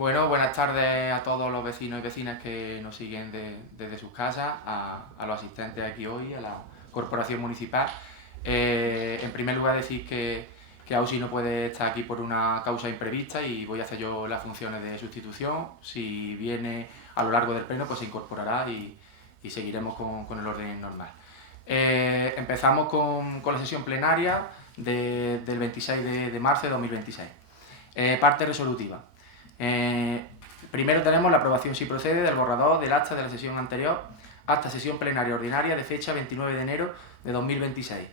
Bueno, buenas tardes a todos los vecinos y vecinas que nos siguen desde sus casas, a los asistentes aquí hoy, a la Corporación Municipal. En primer lugar decir que Ausi no puede estar aquí por una causa imprevista y voy a hacer yo las funciones de sustitución. Si viene a lo largo del pleno, pues se incorporará y seguiremos con el orden normal. Empezamos con la sesión plenaria del 26 de marzo de 2026. Parte resolutiva. Primero tenemos la aprobación, si procede, del borrador del acta de la sesión anterior hasta sesión plenaria ordinaria de fecha 29 de enero de 2026.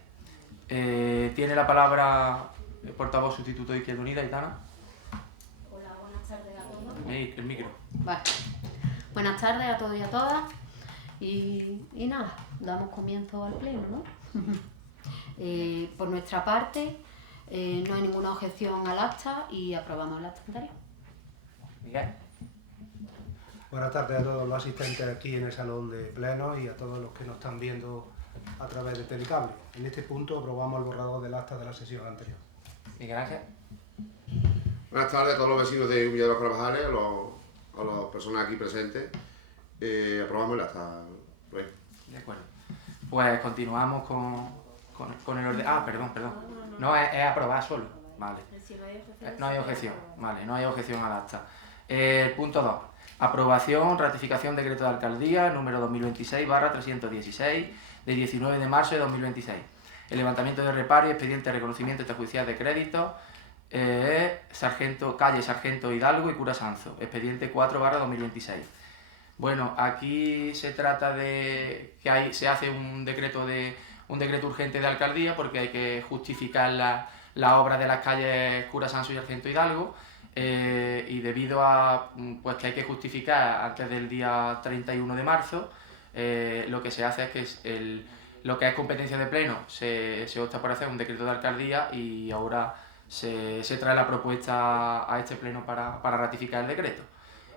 Tiene la palabra el portavoz sustituto de Izquierda Unida, Aitana. Hola, buenas tardes a todos. El micro. Vale. Buenas tardes a todos y a todas. Y nada, damos comienzo al pleno, ¿no? Por nuestra parte, no hay ninguna objeción al acta y aprobamos el acta anterior. Miguel. Buenas tardes a todos los asistentes aquí en el salón de pleno y a todos los que nos están viendo a través de Telecable. En este punto aprobamos el borrador del acta de la sesión anterior. Miguel Ángel. Buenas tardes a todos los vecinos de Villa de los Carvajales, a las personas aquí presentes. Aprobamos el acta. De acuerdo. Pues continuamos con el orden. Ah, perdón. No, es aprobar solo. Vale. No hay objeción. Vale, no hay objeción al acta. Punto 2. Aprobación, ratificación decreto de alcaldía número 2026/316 de 19 de marzo de 2026. El levantamiento de reparo y expediente de reconocimiento extrajudicial de crédito calle Sargento Hidalgo y Cura Sanzo, expediente 4/2026. Bueno, aquí se trata de que se hace un decreto urgente de alcaldía porque hay que justificar la obra de las calles Cura Sanzo y Sargento Hidalgo. Y debido a pues que hay que justificar antes del día 31 de marzo, lo que se hace es que lo que es competencia de pleno se opta por hacer un decreto de alcaldía y ahora se trae la propuesta a este pleno para ratificar el decreto.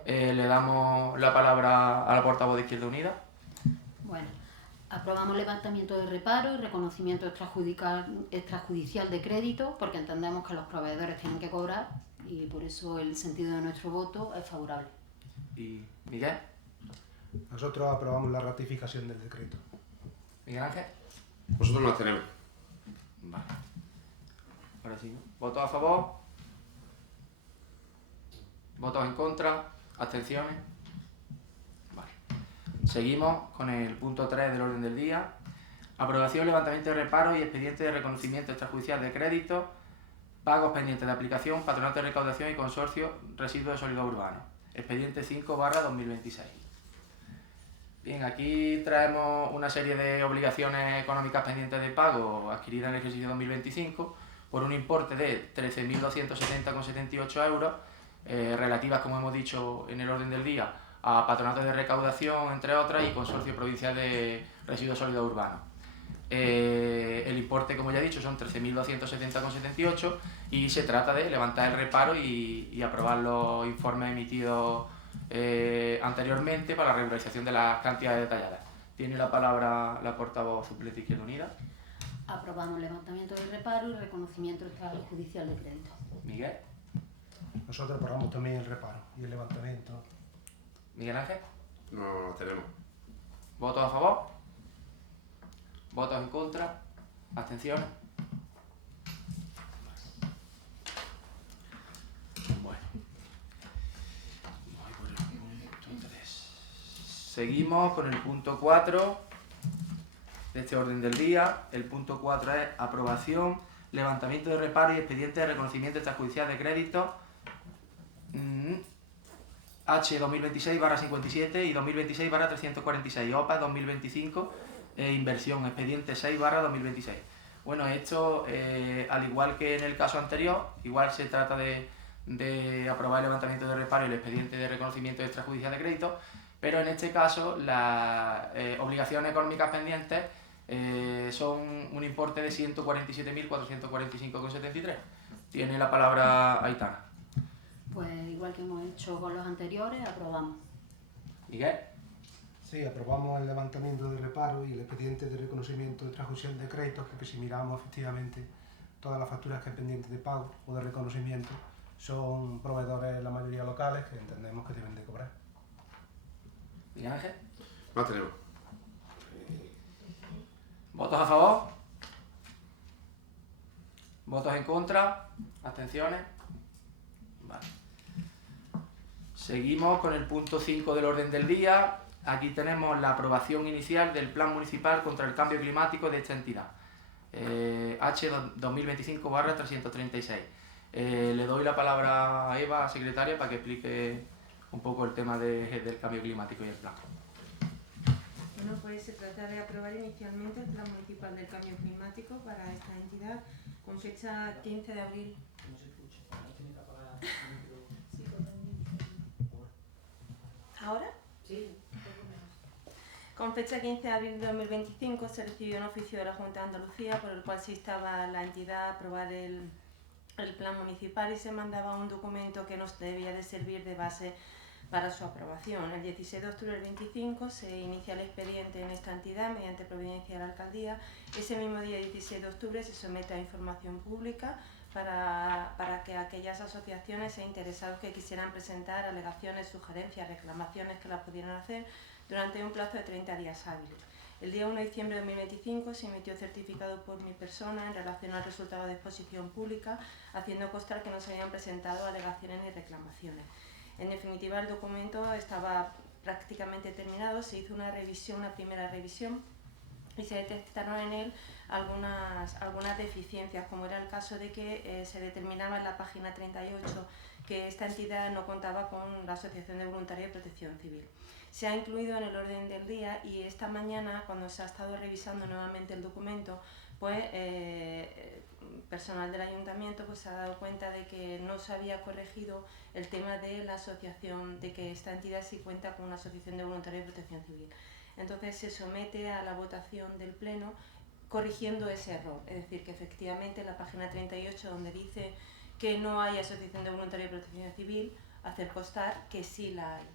Le damos la palabra a la portavoz de Izquierda Unida. Bueno, aprobamos levantamiento de reparo y reconocimiento extrajudicial de crédito porque entendemos que los proveedores tienen que cobrar y por eso el sentido de nuestro voto es favorable. ¿Y Miguel? Nosotros aprobamos la ratificación del decreto. ¿Miguel Ángel? Nosotros nos tenemos. Vale. Ahora sí, ¿no? ¿Votos a favor? ¿Votos en contra? ¿Abstenciones? Vale. Seguimos con el punto 3 del orden del día. Aprobación, levantamiento de reparo y expediente de reconocimiento extrajudicial de crédito, pagos pendientes de aplicación, patronato de recaudación y consorcio residuos de sólidos urbanos. Expediente 5/2026. Bien, aquí traemos una serie de obligaciones económicas pendientes de pago adquiridas en el ejercicio 2025 por un importe de 13.270,78 euros, relativas, como hemos dicho en el orden del día, a patronatos de recaudación, entre otras, y consorcio provincial de residuos sólidos urbanos. El importe, como ya he dicho, son 13.270,78 y se trata de levantar el reparo y aprobar los informes emitidos anteriormente para la regularización de las cantidades detalladas. Tiene la palabra la portavoz suplente de Izquierda Unida. Aprobamos levantamiento de reparo y reconocimiento extrajudicial de crédito. Miguel. Nosotros aprobamos también el reparo y el levantamiento. Miguel Ángel. No nos tenemos. ¿Votos a favor? ¿Votos en contra? ¿Abstenciones? Bueno. Voy por el punto 3. Seguimos con el punto 4 de este orden del día. El punto 4 es aprobación, levantamiento de reparo y expediente de reconocimiento extrajudicial de crédito H 2026/57 y 2026/346, OPA 2025, inversión, expediente 6/2026. Bueno, esto, al igual que en el caso anterior, igual se trata de aprobar el levantamiento de reparo y el expediente de reconocimiento extrajudicial de crédito, pero en este caso las obligaciones económicas pendientes son un importe de 147.445,73. Tiene la palabra Aitana. Pues igual que hemos hecho con los anteriores, aprobamos. Miguel. Sí, aprobamos el levantamiento de reparo y el expediente de reconocimiento extrajudicial de créditos, que si miramos efectivamente todas las facturas que hay pendientes de pago o de reconocimiento son proveedores, la mayoría locales, que entendemos que deben de cobrar. Miguel Ángel. Más tenemos. ¿Votos a favor? ¿Votos en contra? ¿Abstenciones? Vale. Seguimos con el punto 5 del orden del día. Aquí tenemos la aprobación inicial del Plan Municipal contra el Cambio Climático de esta entidad. H 2025/336. Le doy la palabra a Eva, secretaria, para que explique un poco el tema del cambio climático y el plan. Bueno, pues se trata de aprobar inicialmente el Plan Municipal del Cambio Climático para esta entidad con fecha 15 de abril. ¿Ahora? Sí. Con fecha 15 de abril de 2025 se recibió un oficio de la Junta de Andalucía por el cual se instaba a la entidad a aprobar el plan municipal y se mandaba un documento que nos debía de servir de base para su aprobación. El 16 de octubre del 25 se inicia el expediente en esta entidad mediante providencia de la alcaldía. Ese mismo día, 16 de octubre, se somete a información pública para que aquellas asociaciones e interesados que quisieran presentar alegaciones, sugerencias, reclamaciones que las pudieran hacer durante un plazo de 30 días hábiles. El día 1 de diciembre de 2025 se emitió certificado por mi persona en relación al resultado de exposición pública, haciendo constar que no se habían presentado alegaciones ni reclamaciones. En definitiva, el documento estaba prácticamente terminado, se hizo una primera revisión y se detectaron en él algunas deficiencias, como era el caso de que se determinaba en la página 38 que esta entidad no contaba con la Asociación de Voluntarios de Protección Civil. Se ha incluido en el orden del día y esta mañana, cuando se ha estado revisando nuevamente el documento, pues personal del ayuntamiento pues se ha dado cuenta de que no se había corregido el tema de la asociación, de que esta entidad sí cuenta con una asociación de voluntarios de protección civil. Entonces se somete a la votación del pleno corrigiendo ese error, es decir, que efectivamente en la página 38 donde dice que no hay asociación de voluntarios de protección civil, hacer constar que sí la hay.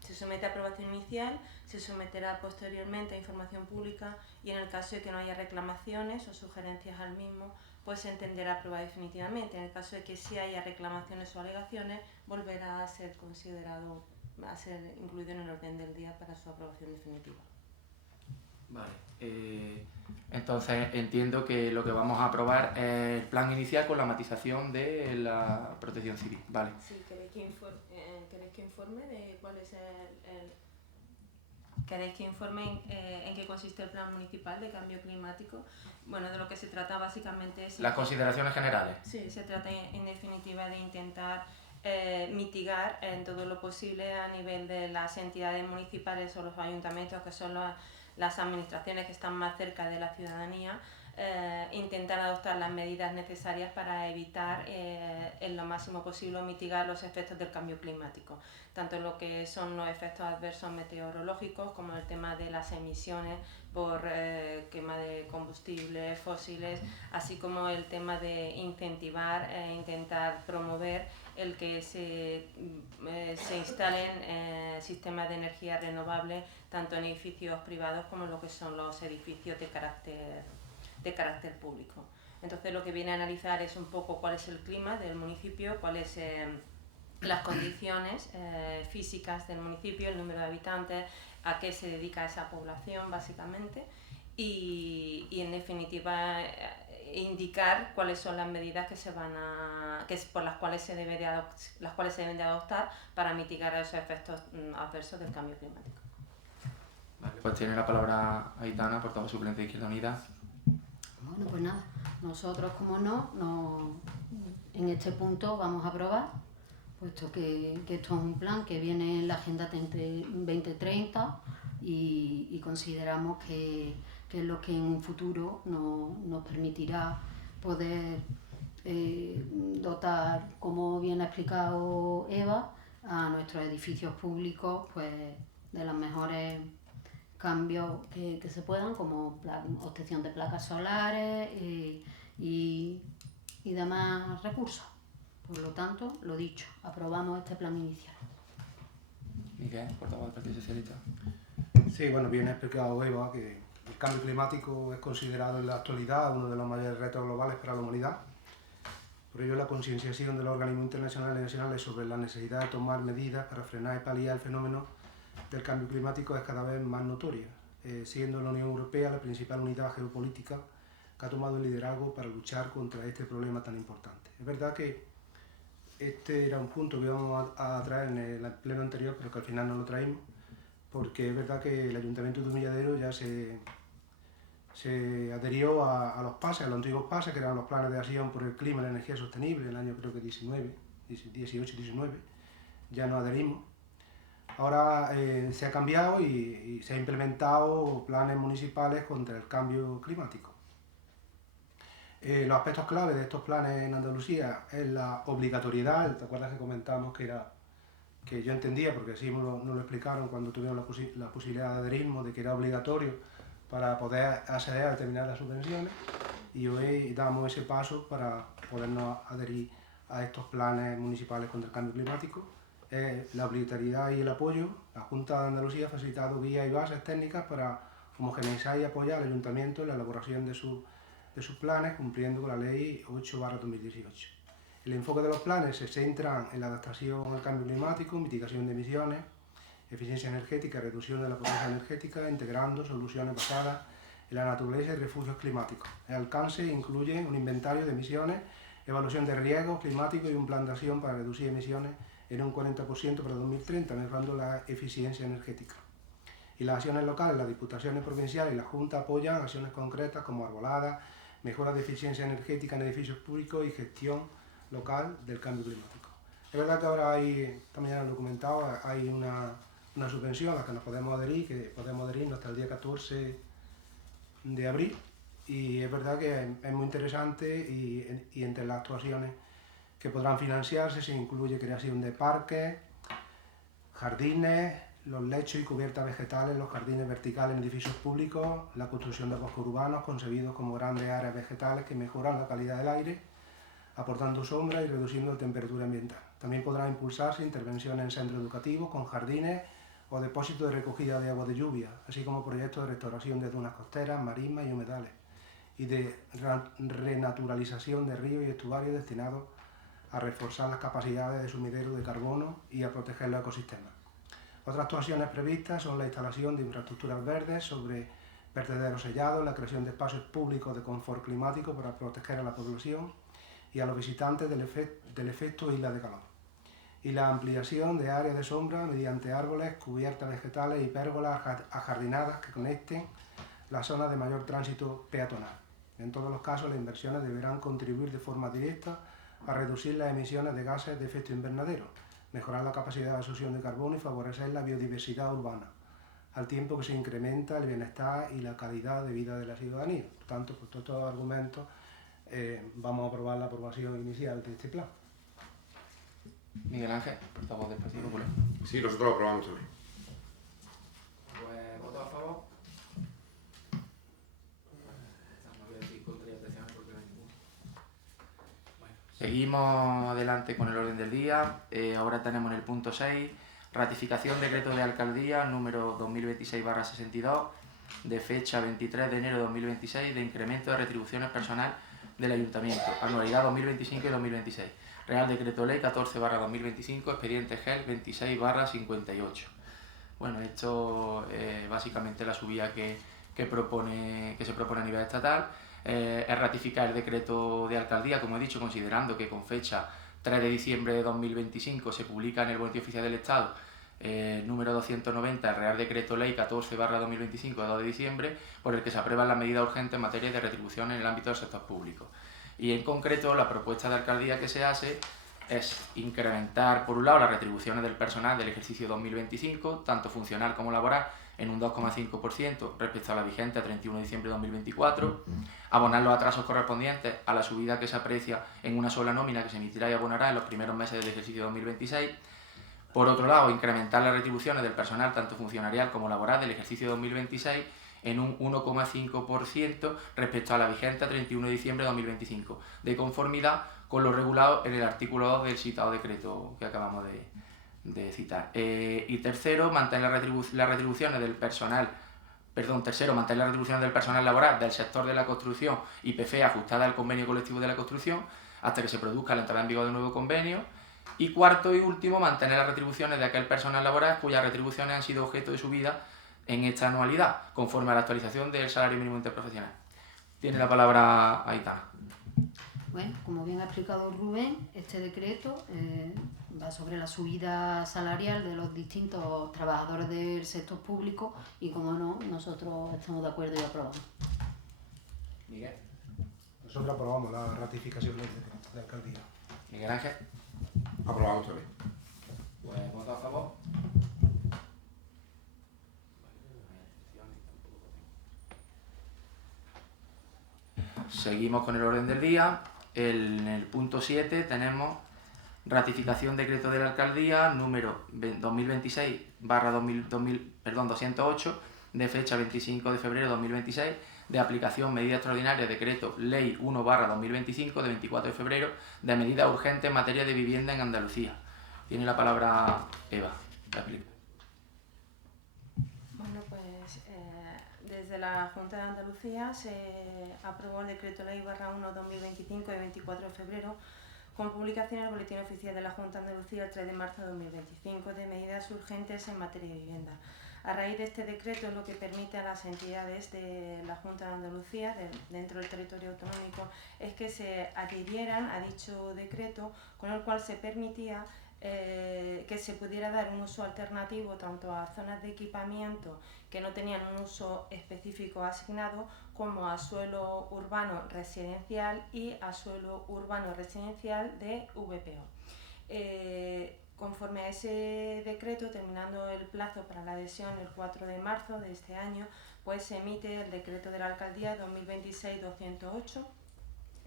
Se somete a aprobación inicial, se someterá posteriormente a información pública y en el caso de que no haya reclamaciones o sugerencias al mismo, pues se entenderá aprobado definitivamente. En el caso de que sí haya reclamaciones o alegaciones, volverá a ser considerado, a ser incluido en el orden del día para su aprobación definitiva. Vale. Entonces entiendo que lo que vamos a aprobar es el plan inicial con la matización de la protección civil. Vale. Sí, ¿queréis que informe de cuál es ¿Queréis que informe en qué consiste el plan municipal de cambio climático? Bueno, de lo que se trata básicamente es... Las consideraciones generales. Sí, se trata en definitiva de intentar mitigar en todo lo posible a nivel de las entidades municipales o los ayuntamientos, que son las administraciones que están más cerca de la ciudadanía, intentar adoptar las medidas necesarias para evitar en lo máximo posible mitigar los efectos del cambio climático, tanto lo que son los efectos adversos meteorológicos como el tema de las emisiones por quema de combustibles fósiles, así como el tema de incentivar e intentar promover el que se instalen sistemas de energía renovable tanto en edificios privados como en lo que son los edificios de carácter público. Entonces lo que viene a analizar es un poco cuál es el clima del municipio, cuáles las condiciones físicas del municipio, el número de habitantes, a qué se dedica esa población básicamente y en definitiva indicar cuáles son las medidas por las cuales se deben de adoptar para mitigar esos efectos adversos del cambio climático. Vale, pues tiene la palabra Aitana, portavoz suplente de Izquierda Unida. Bueno, pues nada, nosotros como no en este punto vamos a aprobar, puesto que esto es un plan que viene en la Agenda 2030 y consideramos que es lo que en un futuro nos permitirá poder dotar, como bien ha explicado Eva, a nuestros edificios públicos pues de los mejores cambios que se puedan, como obtención de placas solares y demás recursos. Por lo tanto, lo dicho, aprobamos este plan inicial. Miguel, portavoz del Partido Socialista. Sí, bueno, bien ha explicado Eva que el cambio climático es considerado en la actualidad uno de los mayores retos globales para la humanidad Por ello, la concienciación de los organismos internacionales y nacionales sobre la necesidad de tomar medidas para frenar y paliar el fenómeno del cambio climático es cada vez más notoria, siendo la Unión Europea la principal unidad geopolítica que ha tomado el liderazgo para luchar contra este problema tan importante. Es verdad que este era un punto que íbamos a traer en el pleno anterior, pero que al final no lo traímos, porque es verdad que el Ayuntamiento de Humilladero ya se adherió a los PASE, a los antiguos PASE, que eran los planes de acción por el clima y la energía sostenible, en el año creo que 18-19, ya nos adherimos. Ahora se ha cambiado y se han implementado planes municipales contra el cambio climático. Los aspectos clave de estos planes en Andalucía es la obligatoriedad. ¿Te acuerdas que comentábamos que yo entendía, porque así nos lo explicaron cuando tuvimos la posibilidad de adherirnos, de que era obligatorio para poder acceder a determinadas subvenciones, y hoy damos ese paso para podernos adherir a estos planes municipales contra el cambio climático. La obligatoriedad y el apoyo. La Junta de Andalucía ha facilitado guías y bases técnicas para homogeneizar y apoyar al Ayuntamiento en la elaboración de sus planes, cumpliendo con la Ley 8/2018. El enfoque de los planes se centra en la adaptación al cambio climático, mitigación de emisiones, eficiencia energética, reducción de la pobreza energética, integrando soluciones basadas en la naturaleza y refugios climáticos. El alcance incluye un inventario de emisiones, evaluación de riesgos climáticos y un plan de acción para reducir emisiones en un 40% para 2030, mejorando la eficiencia energética. Y las acciones locales, las diputaciones provinciales y la Junta apoyan acciones concretas como arboladas, mejora de eficiencia energética en edificios públicos y gestión local del cambio climático. Es verdad que ahora esta mañana lo he comentado, hay una subvención a la que nos podemos adherir, que podemos adherirnos hasta el día 14 de abril, y es verdad que es muy interesante, y entre las actuaciones que podrán financiarse se incluye creación de parques, jardines, los lechos y cubiertas vegetales, los jardines verticales en edificios públicos, la construcción de bosques urbanos concebidos como grandes áreas vegetales que mejoran la calidad del aire, aportando sombra y reduciendo la temperatura ambiental. También podrán impulsarse intervenciones en centros educativos con jardines o depósitos de recogida de agua de lluvia, así como proyectos de restauración de dunas costeras, marismas y humedales, y de renaturalización de ríos y estuarios destinados a reforzar las capacidades de sumidero de carbono y a proteger los ecosistemas. Otras actuaciones previstas son la instalación de infraestructuras verdes sobre vertederos sellados, la creación de espacios públicos de confort climático para proteger a la población y a los visitantes del efecto isla de calor, y la ampliación de áreas de sombra mediante árboles, cubiertas vegetales y pérgolas ajardinadas que conecten las zonas de mayor tránsito peatonal. En todos los casos, las inversiones deberán contribuir de forma directa a reducir las emisiones de gases de efecto invernadero, mejorar la capacidad de absorción de carbono y favorecer la biodiversidad urbana, al tiempo que se incrementa el bienestar y la calidad de vida de la ciudadanía. Por tanto, por todos estos argumentos, vamos a aprobar la aprobación inicial de este plan. Miguel Ángel, portavoz del Partido Popular. Sí, nosotros lo aprobamos también. Pues, ¿voto a favor? No voy a decir contra y abstención porque no hay ninguno. Bueno, seguimos adelante con el orden del día. Ahora tenemos en el punto 6, ratificación decreto de alcaldía número 2026/62, de fecha 23 de enero de 2026, de incremento de retribuciones personal del Ayuntamiento, anualidad 2025 y 2026. Real Decreto Ley 14/2025, expediente GEL 26/58. Bueno, esto es básicamente la subida que se propone a nivel estatal. Es ratificar el decreto de alcaldía, como he dicho, considerando que con fecha 3 de diciembre de 2025 se publica en el Boletín Oficial del Estado número 290, el Real Decreto Ley 14/2025 de 2 de diciembre, por el que se aprueban las medidas urgentes en materia de retribución en el ámbito del sector público. Y en concreto, la propuesta de alcaldía que se hace es incrementar, por un lado, las retribuciones del personal del ejercicio 2025, tanto funcional como laboral, en un 2,5% respecto a la vigente a 31 de diciembre de 2024, abonar los atrasos correspondientes a la subida que se aprecia en una sola nómina que se emitirá y abonará en los primeros meses del ejercicio 2026. Por otro lado, incrementar las retribuciones del personal tanto funcionarial como laboral del ejercicio 2026 en un 1,5% respecto a la vigente a 31 de diciembre de 2025, de conformidad con lo regulado en el artículo 2 del citado decreto que acabamos de citar. Y tercero, mantener las retribuciones del personal mantener las retribuciones del personal laboral del sector de la construcción, IPF, ajustada al convenio colectivo de la construcción, hasta que se produzca la entrada en vigor del nuevo convenio. Y cuarto y último, mantener las retribuciones de aquel personal laboral cuyas retribuciones han sido objeto de subida en esta anualidad, conforme a la actualización del salario mínimo interprofesional. Tiene la palabra Aitana. Bueno, como bien ha explicado Rubén, este decreto va sobre la subida salarial de los distintos trabajadores del sector público y, como no, nosotros estamos de acuerdo y aprobamos. Miguel. Nosotros aprobamos la ratificación del decreto de alcaldía. Miguel Ángel. Aprobamos también. Pues voto a favor. Seguimos con el orden del día. En el punto 7 tenemos ratificación decreto de la alcaldía número 2026/208 de fecha 25 de febrero de 2026 de aplicación medida extraordinaria decreto ley 1/2025 de 24 de febrero de medidas urgentes en materia de vivienda en Andalucía. Tiene la palabra Eva. Te aplico. Bueno, pues desde la Junta de Andalucía se aprobó el decreto ley /1/2025 de 24 de febrero con publicación en el Boletín Oficial de la Junta de Andalucía el 3 de marzo de 2025 de medidas urgentes en materia de vivienda. A raíz de este decreto, lo que permite a las entidades de la Junta de Andalucía, dentro del territorio autonómico, es que se adhirieran a dicho decreto, con el cual se permitía que se pudiera dar un uso alternativo tanto a zonas de equipamiento que no tenían un uso específico asignado, como a suelo urbano residencial y a suelo urbano residencial de VPO. Conforme a ese decreto, terminando el plazo para la adhesión el 4 de marzo de este año, pues se emite el decreto de la alcaldía 2026-208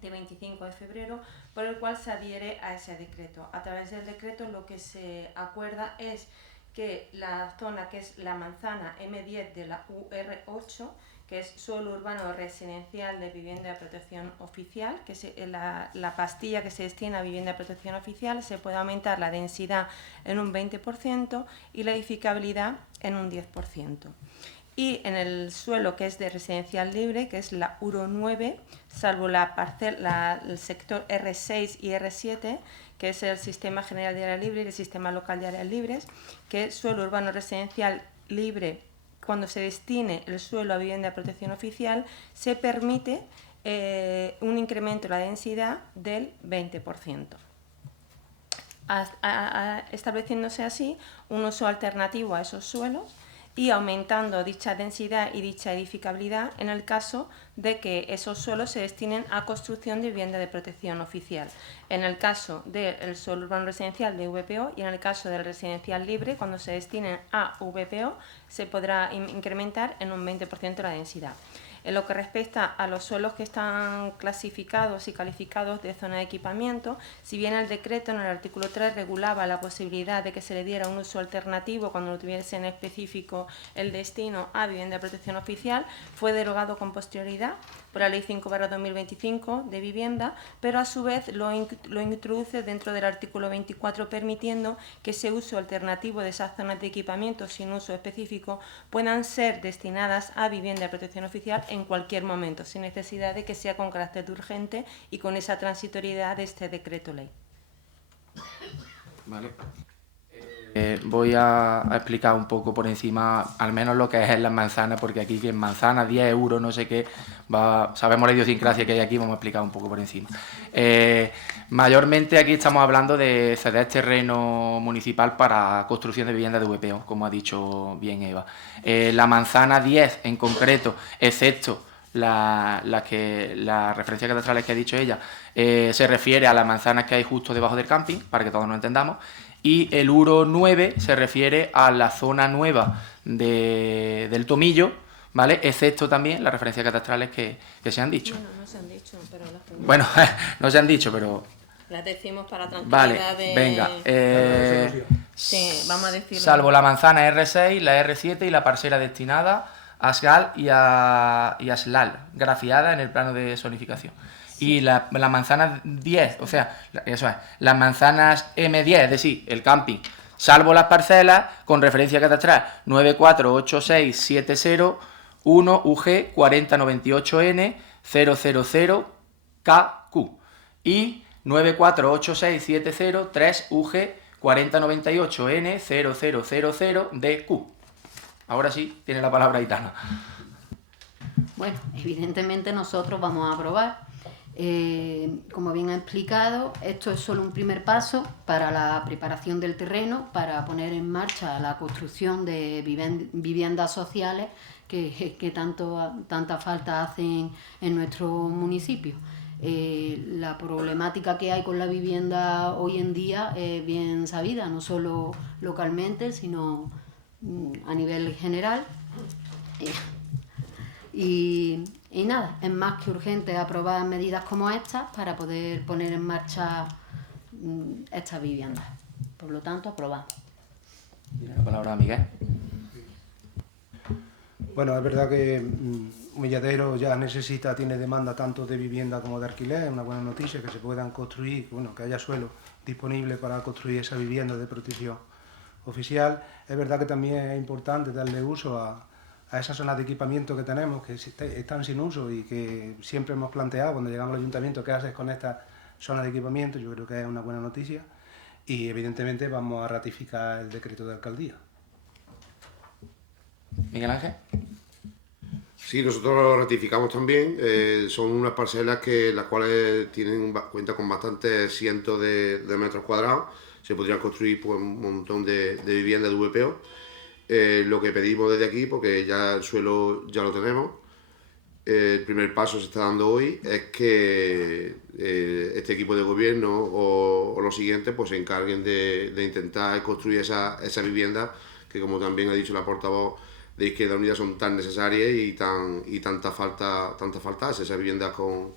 de 25 de febrero, por el cual se adhiere a ese decreto. A través del decreto lo que se acuerda es que la zona que es la manzana M10 de la UR8, que es suelo urbano residencial de vivienda de protección oficial, que es la pastilla que se destina a vivienda de protección oficial, se puede aumentar la densidad en un 20% y la edificabilidad en un 10%. Y en el suelo que es de residencial libre, que es la URO9, salvo el sector R6 y R7, que es el Sistema General de Áreas Libres y el Sistema Local de Áreas Libres, que es suelo urbano residencial libre. Cuando se destine el suelo a vivienda de protección oficial, se permite un incremento de la densidad del 20%. Estableciéndose así un uso alternativo a esos suelos y aumentando dicha densidad y dicha edificabilidad en el caso de que esos suelos se destinen a construcción de vivienda de protección oficial. En el caso del suelo urbano residencial de VPO y en el caso del residencial libre, cuando se destinen a VPO, se podrá incrementar en un 20% la densidad. En lo que respecta a los suelos que están clasificados y calificados de zona de equipamiento, si bien el decreto en el artículo 3 regulaba la posibilidad de que se le diera un uso alternativo cuando no tuviese en específico el destino a vivienda de protección oficial, fue derogado con posterioridad por la Ley 5/2025 de vivienda, pero a su vez lo introduce dentro del artículo 24, permitiendo que ese uso alternativo de esas zonas de equipamiento sin uso específico puedan ser destinadas a vivienda de protección oficial en cualquier momento, sin necesidad de que sea con carácter urgente y con esa transitoriedad de este decreto ley. Vale. Voy a explicar un poco por encima, al menos lo que es en las manzanas, porque aquí que en manzanas 10 euros, no sé qué, sabemos la idiosincrasia que hay aquí, vamos a explicar un poco por encima. Mayormente aquí estamos hablando de ceder terreno municipal para construcción de viviendas de VPO, como ha dicho bien Eva. La manzana 10 en concreto, excepto las referencias catastrales que ha dicho ella, se refiere a las manzanas que hay justo debajo del camping, para que todos nos entendamos. Y el URO 9 se refiere a la zona nueva del Tomillo, ¿vale? Excepto también las referencias catastrales que se han dicho. Bueno, no se han dicho, pero las tenemos. Bueno, no se han dicho, pero... Las decimos para tranquilidad vale, venga. Sí, vamos a decirlo. Salvo la manzana R6, la R7 y la parcela destinada a SGAL y a SLAL, grafiada en el plano de zonificación. Y la manzana 10, o sea, eso es, las manzanas M10, es decir, el camping, salvo las parcelas, con referencia catastral 9486701 UG 4098N 000KQ. Y 9486703UG 4098N0000DQ. Ahora sí, tiene la palabra Aitana. Bueno, evidentemente nosotros vamos a aprobar. Como bien ha explicado, esto es solo un primer paso para la preparación del terreno, para poner en marcha la construcción de viviendas sociales que tanta falta hacen en nuestro municipio. La problemática que hay con la vivienda hoy en día es bien sabida, no solo localmente, sino a nivel general. Y nada, es más que urgente aprobar medidas como estas para poder poner en marcha estas viviendas. Por lo tanto, aprobamos. Tiene la palabra a Miguel. Bueno, es verdad que Humilladero ya tiene demanda tanto de vivienda como de alquiler. Es una buena noticia que se puedan construir, bueno, que haya suelo disponible para construir esa vivienda de protección oficial. Es verdad que también es importante darle uso a esas zonas de equipamiento que tenemos, que están sin uso y que siempre hemos planteado cuando llegamos al ayuntamiento qué haces con estas zonas de equipamiento. Yo creo que es una buena noticia y evidentemente vamos a ratificar el decreto de alcaldía. Miguel Ángel. Sí, nosotros lo ratificamos también. Son unas parcelas las cuales cuentan con bastantes cientos de metros cuadrados. Se podrían construir pues, un montón de viviendas de VPO. Lo que pedimos desde aquí, porque ya el suelo ya lo tenemos, el primer paso se está dando hoy, es que este equipo de gobierno o los siguientes pues se encarguen de intentar construir esa vivienda que, como también ha dicho la portavoz de Izquierda Unida, son tan necesarias y tanta falta hace esas viviendas con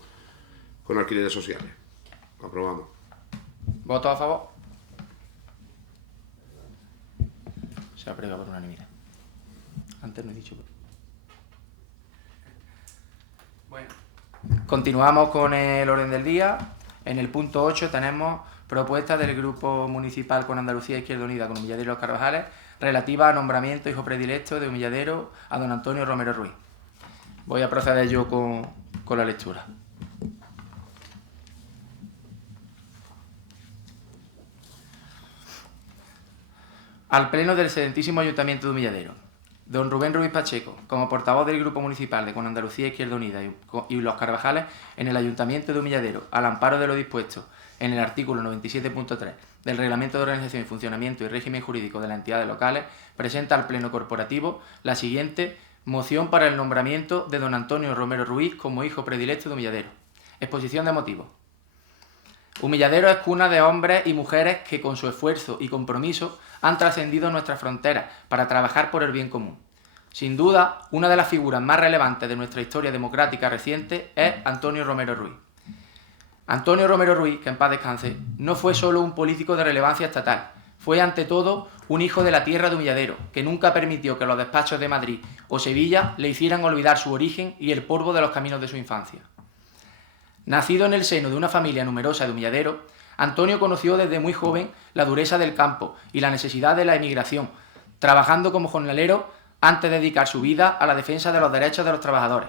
alquileres sociales. Aprobamos. ¿Votos a favor? Se aprueba por unanimidad. Antes no he dicho. Bueno, continuamos con el orden del día. En el punto 8 tenemos propuestas del Grupo Municipal con Andalucía Izquierda Unida con Humilladero y Los Carvajales relativa a nombramiento hijo predilecto de Humilladero a don Antonio Romero Ruiz. Voy a proceder yo con la lectura. Al Pleno del Excelentísimo Ayuntamiento de Humilladero, don Rubén Ruiz Pacheco, como portavoz del Grupo Municipal de Con Andalucía Izquierda Unida y Los Carvajales en el Ayuntamiento de Humilladero, al amparo de lo dispuesto en el artículo 97.3 del Reglamento de Organización y Funcionamiento y Régimen Jurídico de las Entidades Locales, presenta al Pleno Corporativo la siguiente moción para el nombramiento de don Antonio Romero Ruiz como hijo predilecto de Humilladero. Exposición de motivos. Humilladero es cuna de hombres y mujeres que con su esfuerzo y compromiso han trascendido nuestras fronteras para trabajar por el bien común. Sin duda, una de las figuras más relevantes de nuestra historia democrática reciente es Antonio Romero Ruiz. Antonio Romero Ruiz, que en paz descanse, no fue solo un político de relevancia estatal, fue ante todo un hijo de la tierra de Humilladero, que nunca permitió que los despachos de Madrid o Sevilla le hicieran olvidar su origen y el polvo de los caminos de su infancia. Nacido en el seno de una familia numerosa de Humilladero, Antonio conoció desde muy joven la dureza del campo y la necesidad de la emigración, trabajando como jornalero antes de dedicar su vida a la defensa de los derechos de los trabajadores.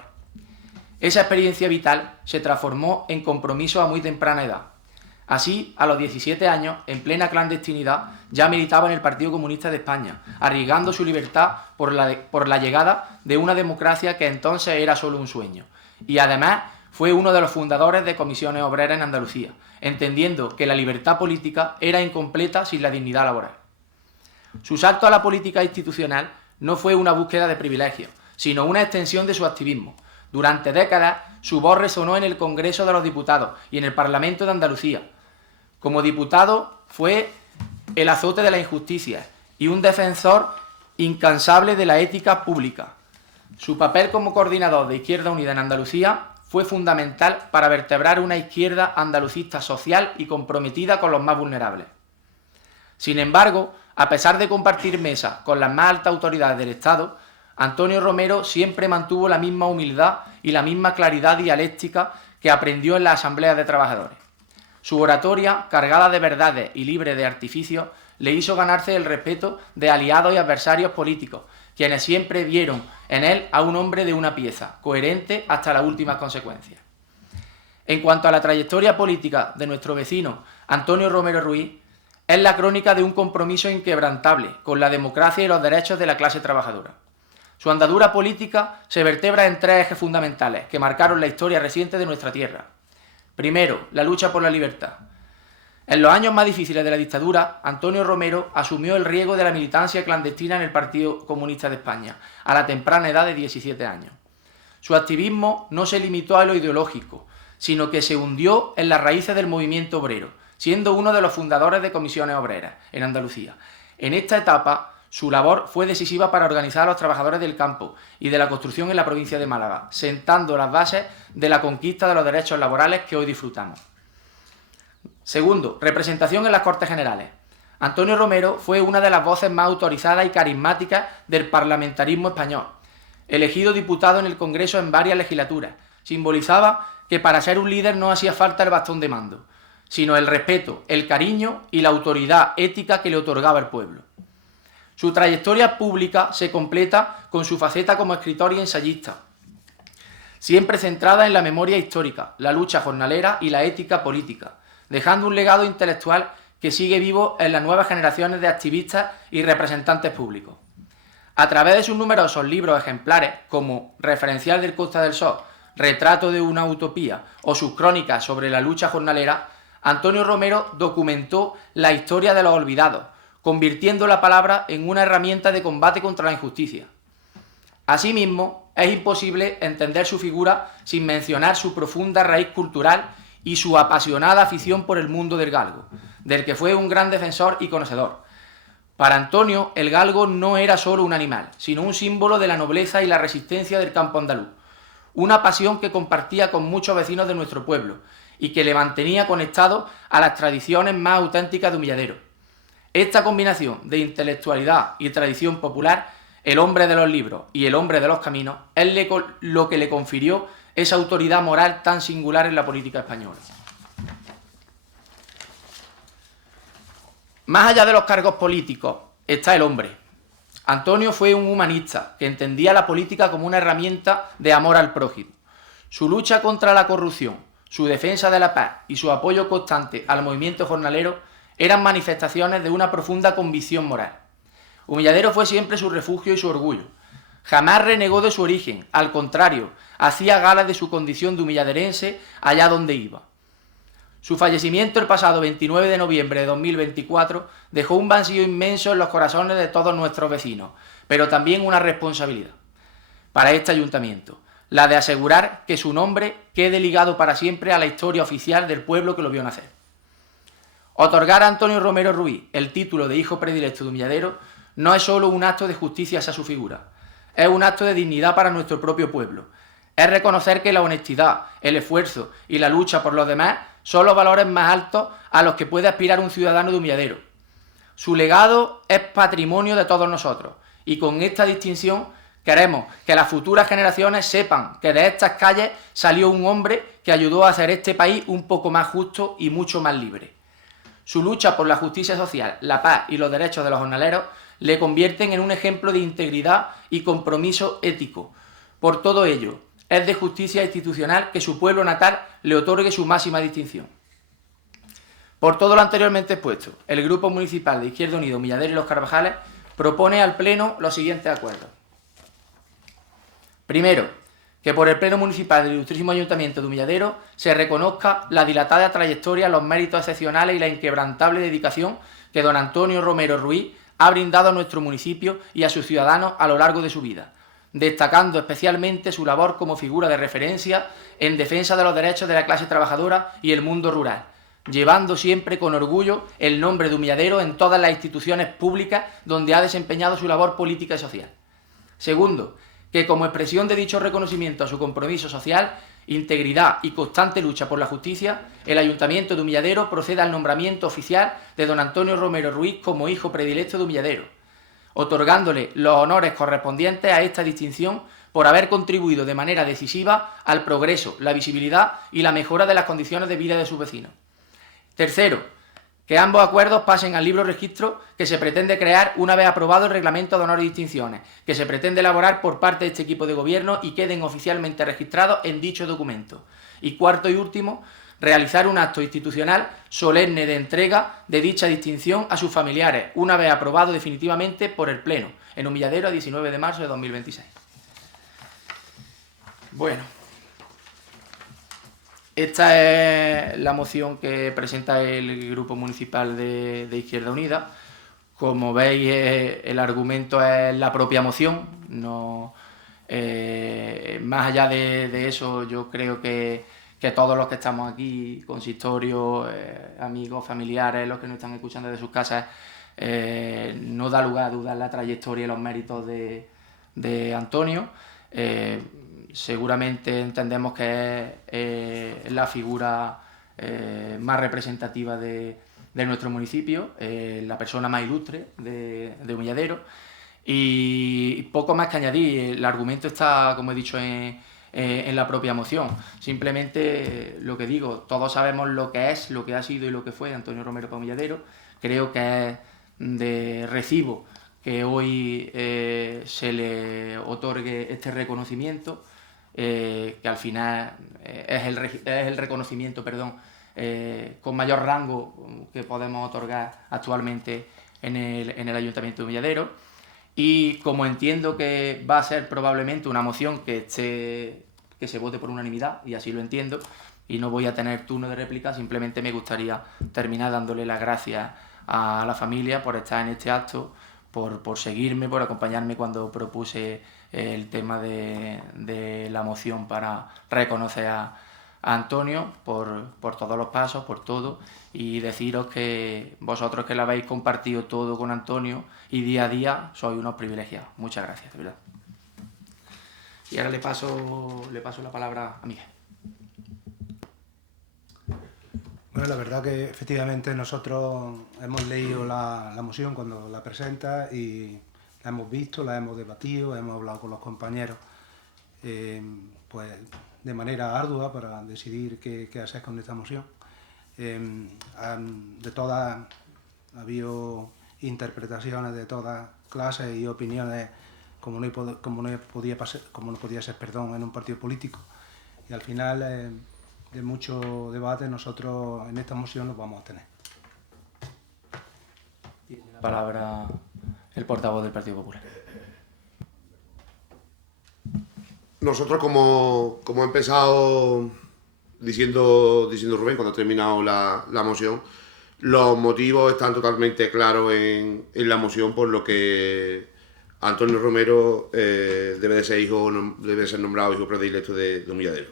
Esa experiencia vital se transformó en compromiso a muy temprana edad. Así, a los 17 años, en plena clandestinidad, ya militaba en el Partido Comunista de España, arriesgando su libertad por la llegada de una democracia que entonces era solo un sueño. Y además fue uno de los fundadores de Comisiones Obreras en Andalucía, entendiendo que la libertad política era incompleta sin la dignidad laboral. Su salto a la política institucional no fue una búsqueda de privilegios, sino una extensión de su activismo. Durante décadas, su voz resonó en el Congreso de los Diputados y en el Parlamento de Andalucía. Como diputado, fue el azote de la injusticia y un defensor incansable de la ética pública. Su papel como coordinador de Izquierda Unida en Andalucía fue fundamental para vertebrar una izquierda andalucista social y comprometida con los más vulnerables. Sin embargo, a pesar de compartir mesa con las más altas autoridades del Estado, Antonio Romero siempre mantuvo la misma humildad y la misma claridad dialéctica que aprendió en las asambleas de trabajadores. Su oratoria, cargada de verdades y libre de artificios, le hizo ganarse el respeto de aliados y adversarios políticos, quienes siempre vieron en él a un hombre de una pieza, coherente hasta las últimas consecuencias. En cuanto a la trayectoria política de nuestro vecino Antonio Romero Ruiz, es la crónica de un compromiso inquebrantable con la democracia y los derechos de la clase trabajadora. Su andadura política se vertebra en 3 ejes fundamentales que marcaron la historia reciente de nuestra tierra. Primero, la lucha por la libertad. En los años más difíciles de la dictadura, Antonio Romero asumió el riesgo de la militancia clandestina en el Partido Comunista de España, a la temprana edad de 17 años. Su activismo no se limitó a lo ideológico, sino que se hundió en las raíces del movimiento obrero, siendo uno de los fundadores de Comisiones Obreras en Andalucía. En esta etapa, su labor fue decisiva para organizar a los trabajadores del campo y de la construcción en la provincia de Málaga, sentando las bases de la conquista de los derechos laborales que hoy disfrutamos. Segundo, representación en las Cortes Generales. Antonio Romero fue una de las voces más autorizadas y carismáticas del parlamentarismo español. Elegido diputado en el Congreso en varias legislaturas, simbolizaba que para ser un líder no hacía falta el bastón de mando, sino el respeto, el cariño y la autoridad ética que le otorgaba el pueblo. Su trayectoria pública se completa con su faceta como escritor y ensayista, siempre centrada en la memoria histórica, la lucha jornalera y la ética política, dejando un legado intelectual que sigue vivo en las nuevas generaciones de activistas y representantes públicos. A través de sus numerosos libros ejemplares, como Referencial del Costa del Sol, Retrato de una utopía o sus crónicas sobre la lucha jornalera, Antonio Romero documentó la historia de los olvidados, convirtiendo la palabra en una herramienta de combate contra la injusticia. Asimismo, es imposible entender su figura sin mencionar su profunda raíz cultural y su apasionada afición por el mundo del galgo, del que fue un gran defensor y conocedor. Para Antonio, el galgo no era solo un animal, sino un símbolo de la nobleza y la resistencia del campo andaluz, una pasión que compartía con muchos vecinos de nuestro pueblo y que le mantenía conectado a las tradiciones más auténticas de Humilladero. Esta combinación de intelectualidad y tradición popular, el hombre de los libros y el hombre de los caminos, es lo que le confirió esa autoridad moral tan singular en la política española. Más allá de los cargos políticos está el hombre. Antonio fue un humanista que entendía la política como una herramienta de amor al prójimo. Su lucha contra la corrupción, su defensa de la paz y su apoyo constante al movimiento jornalero eran manifestaciones de una profunda convicción moral. Humilladero fue siempre su refugio y su orgullo. Jamás renegó de su origen, al contrario, hacía gala de su condición de humilladerense allá donde iba. Su fallecimiento el pasado 29 de noviembre de 2024 dejó un vacío inmenso en los corazones de todos nuestros vecinos, pero también una responsabilidad para este ayuntamiento, la de asegurar que su nombre quede ligado para siempre a la historia oficial del pueblo que lo vio nacer. Otorgar a Antonio Romero Ruiz el título de hijo predilecto de Humilladero no es solo un acto de justicia hacia su figura, es un acto de dignidad para nuestro propio pueblo. Es reconocer que la honestidad, el esfuerzo y la lucha por los demás son los valores más altos a los que puede aspirar un ciudadano de Humilladero. Su legado es patrimonio de todos nosotros y con esta distinción queremos que las futuras generaciones sepan que de estas calles salió un hombre que ayudó a hacer este país un poco más justo y mucho más libre. Su lucha por la justicia social, la paz y los derechos de los jornaleros le convierten en un ejemplo de integridad y compromiso ético. Por todo ello, es de justicia institucional que su pueblo natal le otorgue su máxima distinción. Por todo lo anteriormente expuesto, el Grupo Municipal de Izquierda Unida, Humilladero y Los Carvajales propone al Pleno los siguientes acuerdos. Primero, que por el Pleno Municipal del Ilustrísimo Ayuntamiento de Humilladero se reconozca la dilatada trayectoria, los méritos excepcionales y la inquebrantable dedicación que don Antonio Romero Ruiz ha brindado a nuestro municipio y a sus ciudadanos a lo largo de su vida, destacando especialmente su labor como figura de referencia en defensa de los derechos de la clase trabajadora y el mundo rural, llevando siempre con orgullo el nombre de Humilladero en todas las instituciones públicas donde ha desempeñado su labor política y social. Segundo, que como expresión de dicho reconocimiento a su compromiso social, integridad y constante lucha por la justicia, el Ayuntamiento de Humilladero proceda al nombramiento oficial de don Antonio Romero Ruiz como hijo predilecto de Humilladero, otorgándole los honores correspondientes a esta distinción por haber contribuido de manera decisiva al progreso, la visibilidad y la mejora de las condiciones de vida de sus vecinos. Tercero, que ambos acuerdos pasen al libro registro que se pretende crear una vez aprobado el Reglamento de Honores y Distinciones, que se pretende elaborar por parte de este equipo de gobierno y queden oficialmente registrados en dicho documento. Y cuarto y último, realizar un acto institucional solemne de entrega de dicha distinción a sus familiares, una vez aprobado definitivamente por el Pleno, en Humilladero, a 19 de marzo de 2026. Bueno, esta es la moción que presenta el Grupo Municipal de Izquierda Unida. Como veis, el argumento es la propia moción. No, más allá de eso, yo creo que todos los que estamos aquí, consistorios, amigos, familiares, los que nos están escuchando desde sus casas, no da lugar a dudar la trayectoria y los méritos de Antonio. Seguramente entendemos que es la figura más representativa de nuestro municipio, la persona más ilustre de Humilladero, y poco más que añadir. El argumento está, como he dicho, en la propia moción. Simplemente lo que digo, todos sabemos lo que es, lo que ha sido y lo que fue Antonio Romero para Humilladero. Creo que es de recibo que hoy se le otorgue este reconocimiento, que al final es el reconocimiento, con mayor rango que podemos otorgar actualmente en el Ayuntamiento de Humilladero. Y como entiendo que va a ser probablemente una moción que se vote por unanimidad, y así lo entiendo, y no voy a tener turno de réplica, simplemente me gustaría terminar dándole las gracias a la familia por estar en este acto, por seguirme, por acompañarme cuando propuse el tema de la moción para reconocer a Antonio, por todos los pasos, por todo, y deciros que vosotros que lo habéis compartido todo con Antonio y día a día sois unos privilegiados. Muchas gracias, de verdad. Y ahora le paso la palabra a Miguel. Bueno, la verdad que efectivamente nosotros hemos leído la moción cuando la presenta y la hemos visto, la hemos debatido, hemos hablado con los compañeros, pues de manera ardua para decidir qué hacer con esta moción. De todas ha habido interpretaciones de todas clases y opiniones, como no podía ser en un partido político, y al final de mucho debate nosotros en esta moción nos vamos a abstener. Tiene la palabra el portavoz del Partido Popular. Nosotros, como ha empezado diciendo Rubén cuando ha terminado la moción, los motivos están totalmente claros en la moción, por lo que Antonio Romero debe ser nombrado hijo predilecto de Humilladero.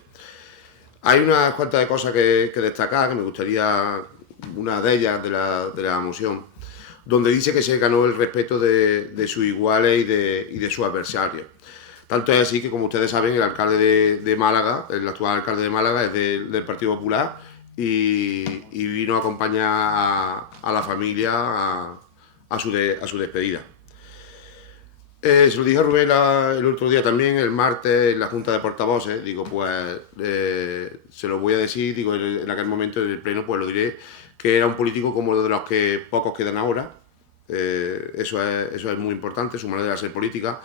Hay unas cuantas de cosas que destacar, que me gustaría, una de ellas de la moción, donde dice que se ganó el respeto de sus iguales y de sus adversarios. Tanto es así que, como ustedes saben, el alcalde de Málaga, el actual alcalde de Málaga, es del Partido Popular y vino a acompañar a la familia a su despedida. Se lo dije a Rubén el otro día también, el martes, en la Junta de Portavoces. Digo, pues se lo voy a decir, digo, en aquel momento en el Pleno, pues lo diré, que era un político como de los que pocos quedan ahora. Eso es muy importante, su manera de hacer política.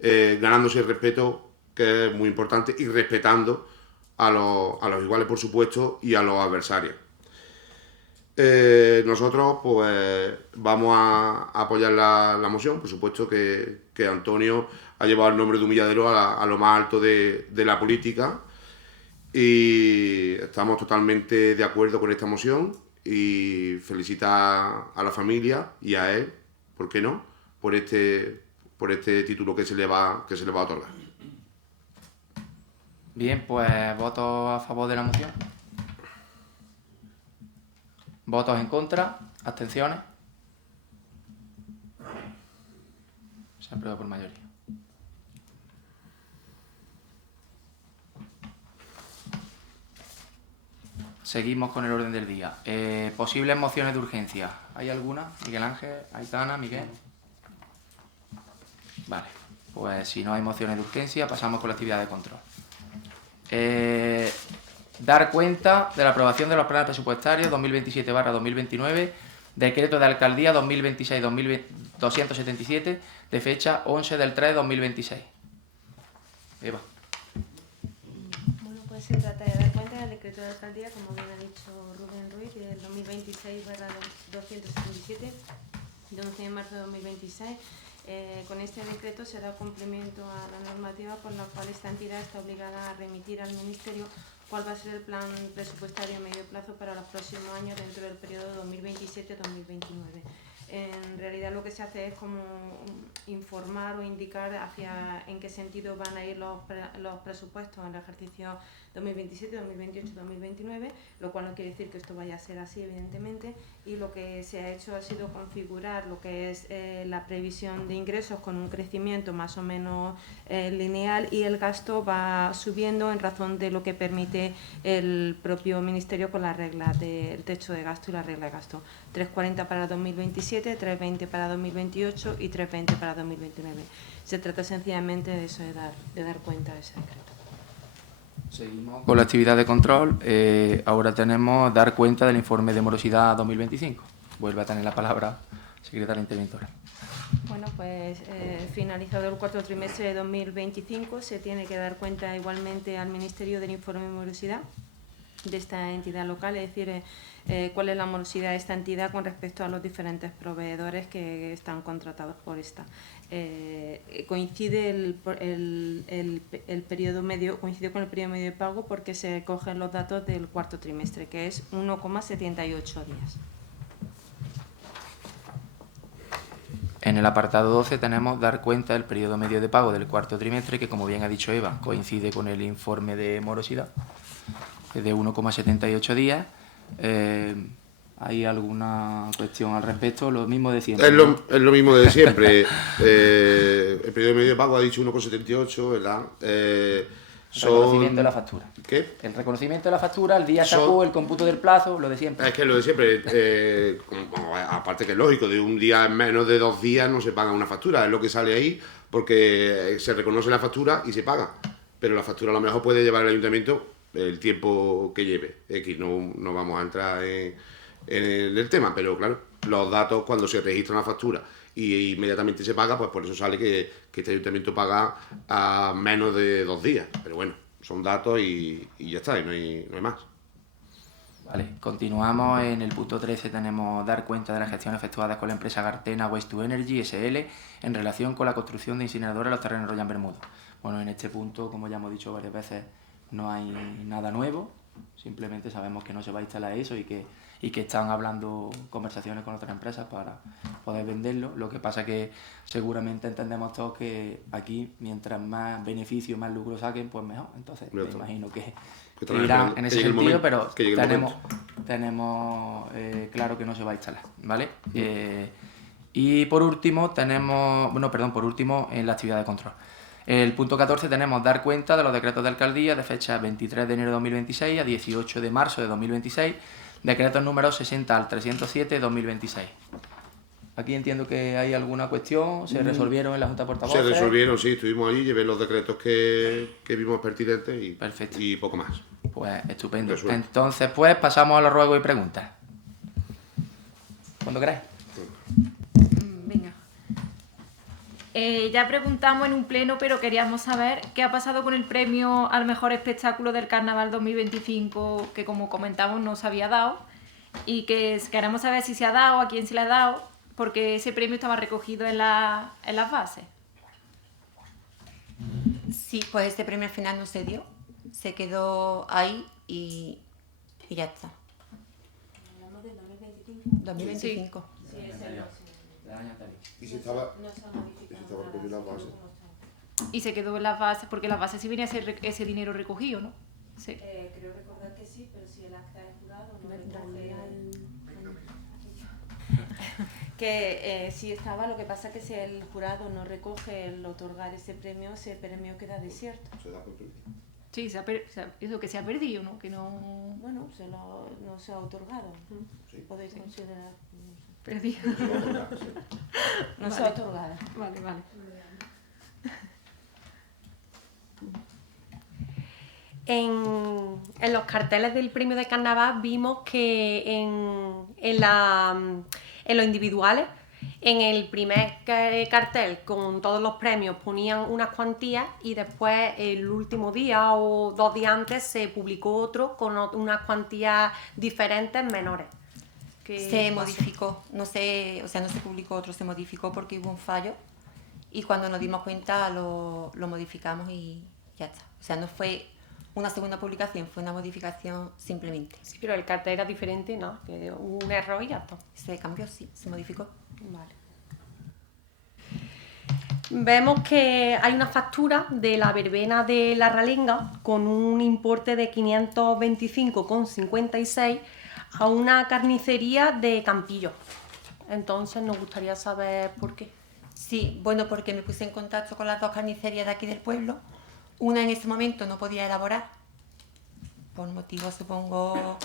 Ganándose el respeto, que es muy importante, y respetando a los iguales, por supuesto, y a los adversarios. Nosotros pues vamos a apoyar la moción. Por supuesto que Antonio ha llevado el nombre de Humilladero a lo más alto de la política, y estamos totalmente de acuerdo con esta moción, y felicitar a la familia y a él, ¿por qué no?, por este título que se le va a otorgar. Bien, pues votos a favor de la moción. ¿Votos en contra? ¿Abstenciones? Se aprueba por mayoría. Seguimos con el orden del día. Posibles mociones de urgencia. ¿Hay alguna? Miguel Ángel, Aitana, Miguel. Vale, pues si no hay mociones de urgencia, pasamos con la actividad de control. Dar cuenta de la aprobación de los planes presupuestarios 2027/2029, decreto de alcaldía 2026-277, de fecha 11 del 3 de 2026. Eva. Bueno, pues se trata de dar cuenta del decreto de alcaldía, como bien ha dicho Rubén Ruiz, del 2026/277, de 11 de marzo de 2026. Con este decreto se da cumplimiento a la normativa por la cual esta entidad está obligada a remitir al Ministerio cuál va a ser el plan presupuestario a medio plazo para los próximos años dentro del periodo 2027-2029. En realidad lo que se hace es como informar o indicar en qué sentido van a ir los presupuestos en el ejercicio 2027, 2028, 2029, lo cual no quiere decir que esto vaya a ser así, evidentemente, y lo que se ha hecho ha sido configurar lo que es la previsión de ingresos con un crecimiento más o menos lineal, y el gasto va subiendo en razón de lo que permite el propio Ministerio con las reglas del techo de gasto y la regla de gasto. 3,40 para 2027, 3,20 para 2028 y 3,20 para 2029. Se trata sencillamente de eso, de dar cuenta de ese decreto. Seguimos con la actividad de control. Ahora tenemos dar cuenta del informe de morosidad 2025. Vuelve a tener la palabra secretaria interventora. Bueno, pues finalizado el cuarto trimestre de 2025, se tiene que dar cuenta igualmente al Ministerio del informe de morosidad de esta entidad local, es decir, cuál es la morosidad de esta entidad con respecto a los diferentes proveedores que están contratados por esta. Coincide el periodo medio, coincide con el periodo medio de pago porque se cogen los datos del cuarto trimestre, que es 1,78 días. En el apartado 12 tenemos dar cuenta del periodo medio de pago del cuarto trimestre, que como bien ha dicho Eva, coincide con el informe de morosidad, de 1,78 días. ¿Hay alguna cuestión al respecto? Lo mismo de siempre. Es lo mismo de siempre. El periodo medio de pago ha dicho 1,78, ¿verdad? El reconocimiento de la factura. ¿Qué? El reconocimiento de la factura, el día sacó, el cómputo del plazo, lo de siempre. Es que lo de siempre, aparte que es lógico, de un día en menos de 2 días no se paga una factura, es lo que sale ahí, porque se reconoce la factura y se paga. Pero la factura a lo mejor puede llevar el ayuntamiento el tiempo que lleve. Aquí no vamos a entrar en el tema, pero claro, los datos cuando se registra una factura y inmediatamente se paga, pues por eso sale que este ayuntamiento paga a menos de 2 días. Pero bueno, son datos y ya está, y no hay más. Vale, continuamos. En el punto 13 tenemos dar cuenta de las gestiones efectuadas con la empresa Gartena Waste to Energy SL en relación con la construcción de incineradoras en los terrenos Royan Bermudo. Bueno, en este punto, como ya hemos dicho varias veces, no hay nada nuevo, simplemente sabemos que no se va a instalar eso y que están hablando conversaciones con otras empresas para poder venderlo. Lo que pasa que seguramente entendemos todos que aquí, mientras más beneficio, más lucro saquen, pues mejor. Entonces, me imagino que irán en ese sentido, pero tenemos claro que no se va a instalar, ¿vale? Y por último, en la actividad de control. El punto 14 tenemos dar cuenta de los decretos de alcaldía de fecha 23 de enero de 2026 a 18 de marzo de 2026, decretos números 60 al 307 de 2026. Aquí entiendo que hay alguna cuestión, ¿se resolvieron en la Junta de Portavoces? Se resolvieron, sí, estuvimos allí, llevé los decretos que vimos pertinentes y, perfecto, y poco más. Pues estupendo. Entonces, pues pasamos a los ruegos y preguntas. Cuando queráis. Venga. Ya preguntamos en un pleno, pero queríamos saber qué ha pasado con el premio al mejor espectáculo del Carnaval 2025, que como comentamos no se había dado, y que queremos saber si se ha dado, a quién se le ha dado, porque ese premio estaba recogido en las bases. Sí, pues este premio al final no se dio, se quedó ahí y ya está. ¿Hablamos del 2025? 2025. Sí, ese no. Y si estaba No se ha modificado recogido en las bases. Y se quedó en las bases, porque en las bases sí venía ese dinero recogido, ¿no? Sí. Creo recordar que sí, pero si el acta de jurado no recoge que sí estaba, lo que pasa es que si el jurado no recoge el otorgar ese premio queda desierto. Se da por perdido. Sí, eso que se ha perdido, ¿no? Que no... Bueno, no se ha otorgado. Sí. Podéis considerar... Perdido. No se ha otorgado. Vale. En los carteles del premio de carnaval vimos que en los individuales en el primer cartel con todos los premios ponían unas cuantías y después el último día o 2 días antes se publicó otro con unas cuantías diferentes menores. Se modificó, no sé, o sea, no se publicó otro, se modificó porque hubo un fallo y cuando nos dimos cuenta lo modificamos y ya está. O sea, no fue una segunda publicación, fue una modificación simplemente. Sí, pero el cartel era diferente, ¿no? Que hubo un error y ya está. Se cambió, sí, se modificó. Vale. Vemos que hay una factura de la verbena de la Ralenga con un importe de 525,56 a una carnicería de Campillo. Entonces nos gustaría saber por qué. Sí, bueno, porque me puse en contacto con las 2 carnicerías de aquí del pueblo. Una en ese momento no podía elaborar, por motivos, supongo,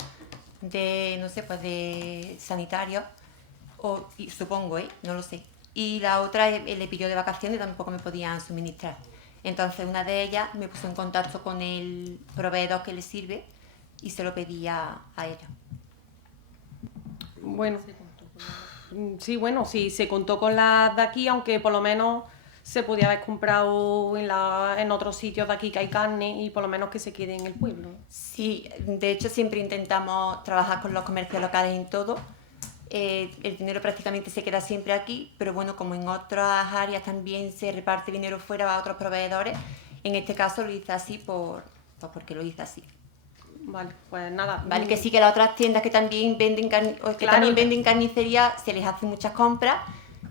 de, no sé, pues de sanitario, supongo, no lo sé. Y la otra le pilló de vacaciones y tampoco me podían suministrar. Entonces una de ellas me puso en contacto con el proveedor que le sirve y se lo pedía a ella. Bueno, sí, bueno, sí, se contó con las de aquí, aunque por lo menos se podía haber comprado en otros sitios de aquí que hay carne y por lo menos que se quede en el pueblo. Sí, de hecho siempre intentamos trabajar con los comercios locales en todo. El dinero prácticamente se queda siempre aquí, pero bueno, como en otras áreas también se reparte dinero fuera a otros proveedores, en este caso lo hice así porque lo hice así. Vale, pues nada. Vale, que sí que las otras tiendas que también venden también venden carnicería se les hace muchas compras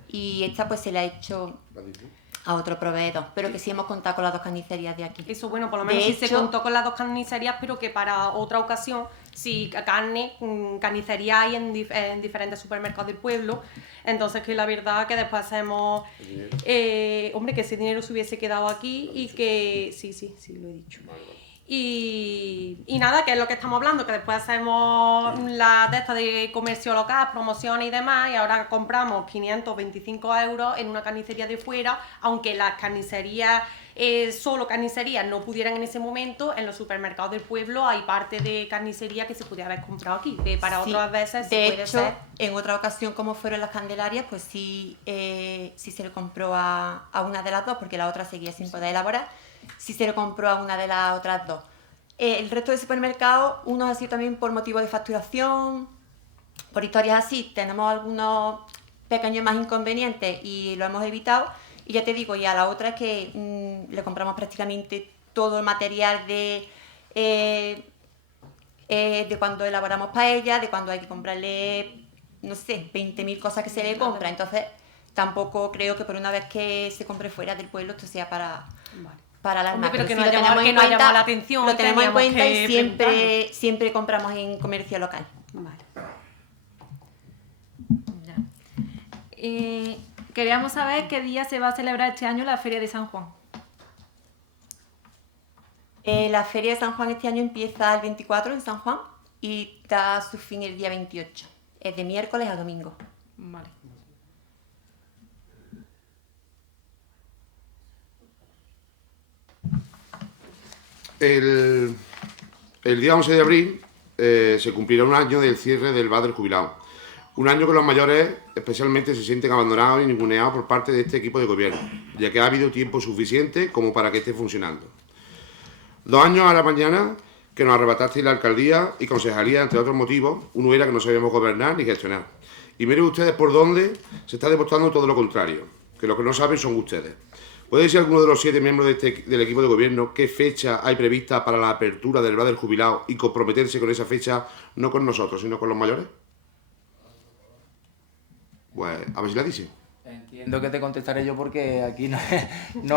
y esta pues se la ha hecho a otro proveedor, pero que sí hemos contado con las 2 carnicerías de aquí. Eso, bueno, por lo menos sí se contó con las 2 carnicerías, pero que para otra ocasión, si carnicería hay en diferentes supermercados del pueblo, entonces que la verdad que después hacemos, hombre, que ese dinero se hubiese quedado aquí y que, sí, lo he dicho. Y nada, que es lo que estamos hablando, que después hacemos las de estas de comercio local, promociones y demás, y ahora compramos 525 € en una carnicería de fuera, aunque las carnicerías, solo carnicerías no pudieran en ese momento, en los supermercados del pueblo hay parte de carnicería que se podría haber comprado aquí, que para sí, otras veces de puede hecho, ser. en otra ocasión, como fueron las Candelarias, pues sí se le compró a una de las 2, porque la otra seguía sin poder elaborar. Sí se lo compró a una de las otras 2. El resto de supermercados, unos ha sido también por motivo de facturación, por historias así, tenemos algunos pequeños más inconvenientes y lo hemos evitado. Y ya te digo, y a la otra es que le compramos prácticamente todo el material de cuando elaboramos paella, de cuando hay que comprarle, no sé, 20.000 cosas que se le compra. Entonces tampoco creo que por una vez que se compre fuera del pueblo esto sea para las Hombre, pero que sí no lo haya tenemos en llamado cuenta, la atención. lo tenemos en teníamos cuenta que y siempre compramos en comercio local. Vale. Ya. Queríamos saber qué día se va a celebrar este año la Feria de San Juan. La Feria de San Juan este año empieza el 24 en San Juan y da su fin el día 28. Es de miércoles a domingo. Vale. El día 11 de abril se cumplirá un año del cierre del bar del jubilado. Un año que los mayores especialmente se sienten abandonados y ninguneados por parte de este equipo de gobierno, ya que ha habido tiempo suficiente como para que esté funcionando. 2 años a la mañana que nos arrebatasteis la alcaldía y concejalía, entre otros motivos. Uno era que no sabíamos gobernar ni gestionar. Y miren ustedes por dónde se está demostrando todo lo contrario, que lo que no saben son ustedes. ¿Puede decir alguno de los 7 miembros del equipo de gobierno qué fecha hay prevista para la apertura del bar del jubilado y comprometerse con esa fecha, no con nosotros, sino con los mayores? Pues, a ver si la dice. Entiendo que te contestaré yo porque aquí no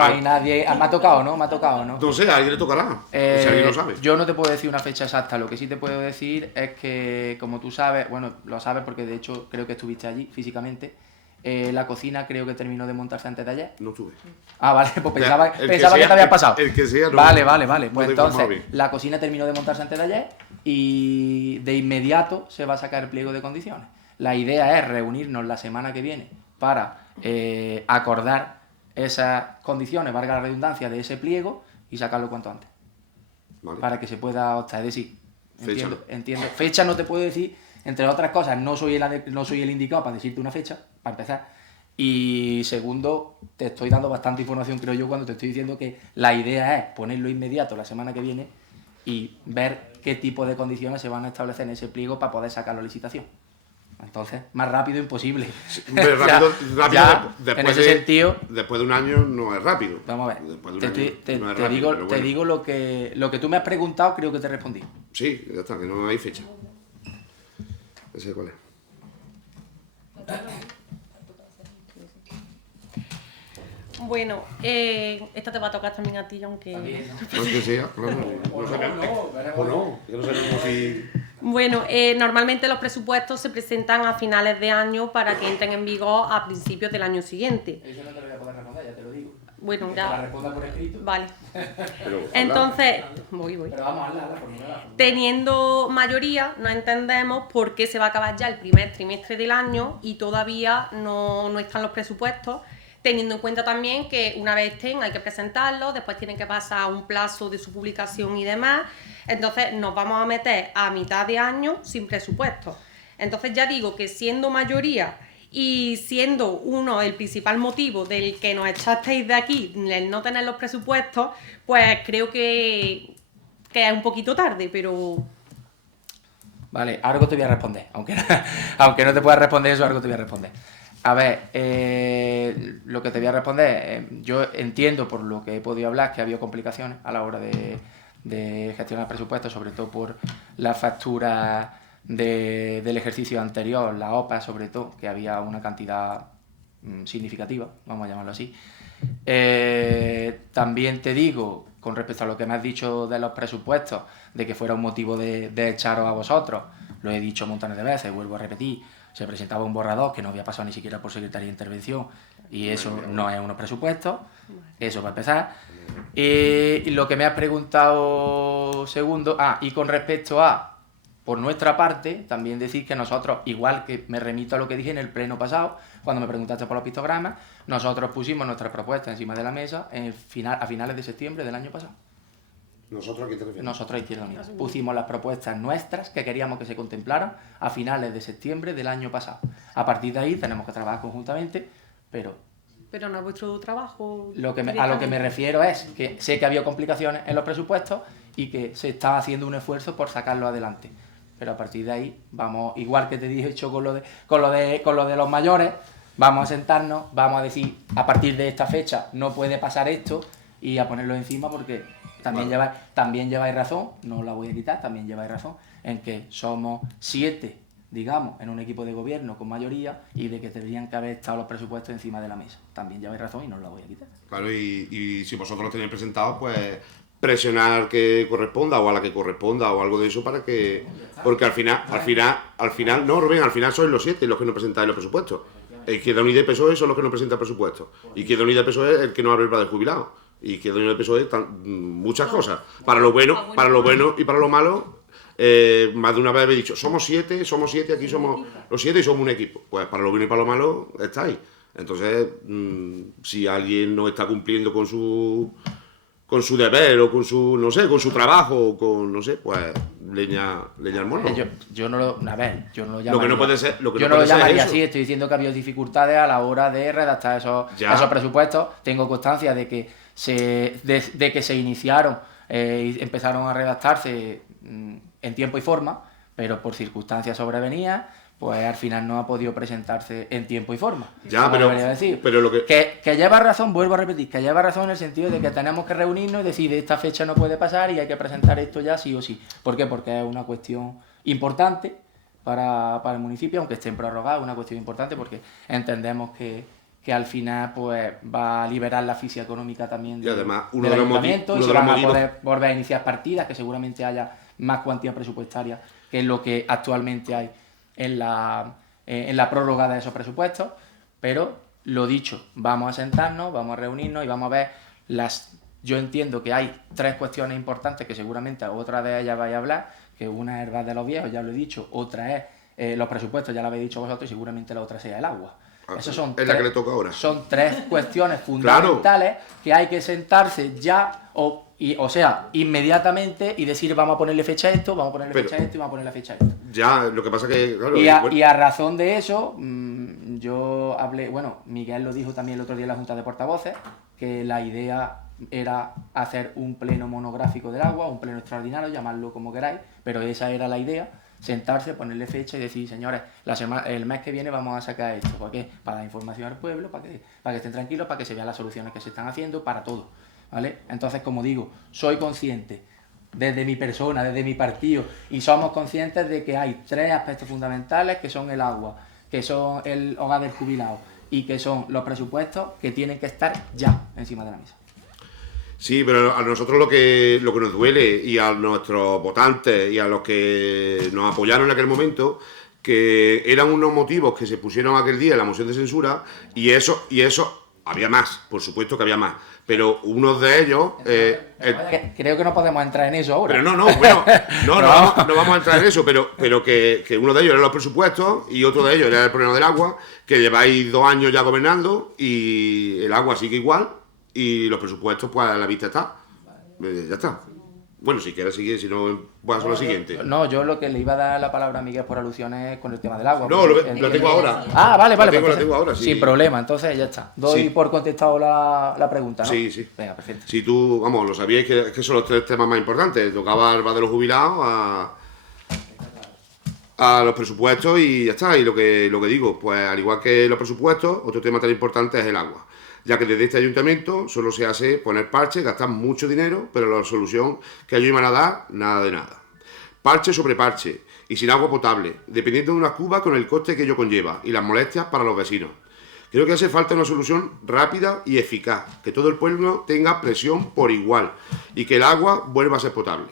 hay nadie. Me ha tocado, ¿no? No sé, a alguien le tocará, si alguien lo sabe. Yo no te puedo decir una fecha exacta. Lo que sí te puedo decir es que, como tú sabes, bueno, lo sabes porque de hecho creo que estuviste allí físicamente. La cocina creo que terminó de montarse antes de ayer. No estuve. Ah, vale, pues pensaba que te sea, había pasado. El que sea, no. Vale. No Pues te entonces, bien. la cocina terminó de montarse antes de ayer y de inmediato se va a sacar el pliego de condiciones. La idea es reunirnos la semana que viene para acordar esas condiciones, valga la redundancia, de ese pliego y sacarlo cuanto antes. Vale. Para que se pueda optar. Es decir, Fecha. entiendo. Fecha no te puedo decir, entre otras cosas, no soy el indicado para decirte una fecha, para empezar. Y segundo, te estoy dando bastante información, creo yo, cuando te estoy diciendo que la idea es ponerlo inmediato la semana que viene y ver qué tipo de condiciones se van a establecer en ese pliego para poder sacarlo a licitación. Entonces, más rápido imposible. Hombre, rápido, en ese sentido, después de un año no es rápido. Vamos a ver. Después de un año no es rápido, pero Te bueno. digo lo que tú me has preguntado, creo que te respondí. Sí, ya está, que no hay fecha. Ese cuál es. Bueno, esta te va a tocar también a ti, aunque... No, que sea, claro, no sabemos. O no, yo no sabemos si... Bueno, normalmente los presupuestos se presentan a finales de año para que entren en vigor a principios del año siguiente. Eso no te lo voy a poder responder, ya te lo digo. Bueno, Que te la ya... responda por escrito. Vale. Pero, Entonces, voy. Pero vamos a hablar, formula. Teniendo mayoría, no entendemos por qué se va a acabar ya el primer trimestre del año y todavía no están los presupuestos, teniendo en cuenta también que una vez estén hay que presentarlos, después tienen que pasar un plazo de su publicación y demás, entonces nos vamos a meter a mitad de año sin presupuesto. Entonces ya digo que siendo mayoría y siendo uno el principal motivo del que nos echasteis de aquí, el no tener los presupuestos, pues creo que es un poquito tarde, pero... Vale, algo te voy a responder. Aunque no te pueda responder eso, algo te voy a responder. A ver, lo que te voy a responder, yo entiendo por lo que he podido hablar que ha habido complicaciones a la hora de gestionar presupuestos, sobre todo por la factura del ejercicio anterior, la OPA sobre todo, que había una cantidad significativa, vamos a llamarlo así. También te digo, con respecto a lo que me has dicho de los presupuestos, de que fuera un motivo de echaros a vosotros, lo he dicho montones de veces, vuelvo a repetir, se presentaba un borrador que no había pasado ni siquiera por Secretaría de Intervención y eso no es unos presupuestos, eso va a empezar. Y lo que me has preguntado segundo, y con respecto a, por nuestra parte, también decir que nosotros, igual que me remito a lo que dije en el pleno pasado, cuando me preguntaste por los pictogramas, nosotros pusimos nuestra propuesta encima de la mesa a finales de septiembre del año pasado. ¿Nosotros a qué te refieres? Nosotros, Izquierda Unida, pusimos las propuestas nuestras que queríamos que se contemplaran a finales de septiembre del año pasado. A partir de ahí tenemos que trabajar conjuntamente, pero no es vuestro trabajo. a lo que me refiero es que sé que había complicaciones en los presupuestos y que se está haciendo un esfuerzo por sacarlo adelante. Pero a partir de ahí vamos, igual que te dije hecho con lo de los mayores, vamos a sentarnos, vamos a decir a partir de esta fecha no puede pasar esto y a ponerlo encima porque también lleváis razón, no la voy a quitar, también lleváis razón en que somos 7, digamos, en un equipo de gobierno con mayoría y de que tendrían que haber estado los presupuestos encima de la mesa. También lleváis razón y no la voy a quitar. Claro, y si vosotros lo tenéis presentado, pues presionar que corresponda o a la que corresponda o algo de eso para que... Porque al final, no, Rubén, al final sois los 7 los que no presentáis los presupuestos. Izquierda Unida y PSOE son los que no presentan presupuestos. Izquierda Unida y PSOE es el que no abre el plan de jubilado. Y Izquierda Unida y PSOE muchas cosas. Para lo bueno y para lo malo, más de una vez he dicho, somos 7, aquí somos los 7 y somos un equipo. Pues para lo bueno y para lo malo estáis. Entonces, si alguien no está cumpliendo con su deber o con su, no sé, con su trabajo o con, no sé, pues leña al mono. Yo no lo llamaría. Lo que no puede ser, yo no lo llamaría así, estoy diciendo que había dificultades a la hora de redactar esos presupuestos. Tengo constancia de que se iniciaron y empezaron a redactarse en tiempo y forma, pero por circunstancias sobrevenidas, pues al final no ha podido presentarse en tiempo y forma. Pero lo que lleva razón, vuelvo a repetir, que lleva razón en el sentido de que tenemos que reunirnos y decir, de esta fecha no puede pasar y hay que presentar esto ya sí o sí. ¿Por qué? Porque es una cuestión importante para el municipio, aunque esté en prorrogada, es una cuestión importante porque entendemos que al final pues va a liberar la asfixia económica también del ayuntamiento y se van a poder volver a iniciar partidas, que seguramente haya más cuantía presupuestaria que lo que actualmente hay en la prórroga de esos presupuestos, pero lo dicho, vamos a sentarnos, vamos a reunirnos y vamos a ver yo entiendo que hay 3 cuestiones importantes que seguramente otra de ellas vais a hablar, que una es el bar de los viejos, ya lo he dicho, otra es los presupuestos, ya lo habéis dicho vosotros, y seguramente la otra sea el agua. Eso es la que le toca ahora. Son 3 cuestiones fundamentales que hay que sentarse ya, o sea, inmediatamente y decir vamos a ponerle fecha a esto, vamos a ponerle fecha a esto y vamos a ponerle fecha a esto. Ya, lo que pasa que... Claro, y a razón de eso, yo hablé, bueno, Miguel lo dijo también el otro día en la Junta de Portavoces, que la idea era hacer un pleno monográfico del agua, un pleno extraordinario, llamadlo como queráis, pero esa era la idea, sentarse, ponerle fecha y decir, señores, el mes que viene vamos a sacar esto, ¿por qué? Para dar información al pueblo, para que estén tranquilos, para que se vean las soluciones que se están haciendo, para todo, ¿vale? Entonces, como digo, soy consciente desde mi persona, desde mi partido, y somos conscientes de que hay 3 aspectos fundamentales, que son el agua, que son el hogar del jubilado y que son los presupuestos, que tienen que estar ya encima de la mesa. Sí, pero a nosotros lo que nos duele, y a nuestros votantes y a los que nos apoyaron en aquel momento, que eran unos motivos que se pusieron aquel día en la moción de censura, y eso había más, por supuesto que había más, pero unos de ellos... Creo que no podemos entrar en eso ahora. Pero no vamos a entrar en eso, pero que uno de ellos eran los presupuestos y otro de ellos era el problema del agua, que lleváis 2 años ya gobernando y el agua sigue igual y los presupuestos, pues a la vista está. Ya está. Bueno, si quieres seguir, si no, voy a hacer lo siguiente. No, yo lo que le iba a dar la palabra a Miguel por alusiones con el tema del agua. No, lo tengo ahora. Ah, vale. Lo tengo ahora, sí. Sin problema, entonces ya está. Doy por contestado la pregunta, ¿no? Sí. Venga, perfecto. Si tú, vamos, lo sabíais que son los 3 temas más importantes. Tocaba el bar de los jubilados, a los presupuestos y ya está. Y lo que digo, pues al igual que los presupuestos, otro tema tan importante es el agua. Ya que desde este ayuntamiento solo se hace poner parches, gastar mucho dinero, pero la solución que ellos iban a dar, nada de nada. Parche sobre parche, y sin agua potable, dependiendo de una cuba con el coste que ello conlleva, y las molestias para los vecinos. Creo que hace falta una solución rápida y eficaz, que todo el pueblo tenga presión por igual, y que el agua vuelva a ser potable.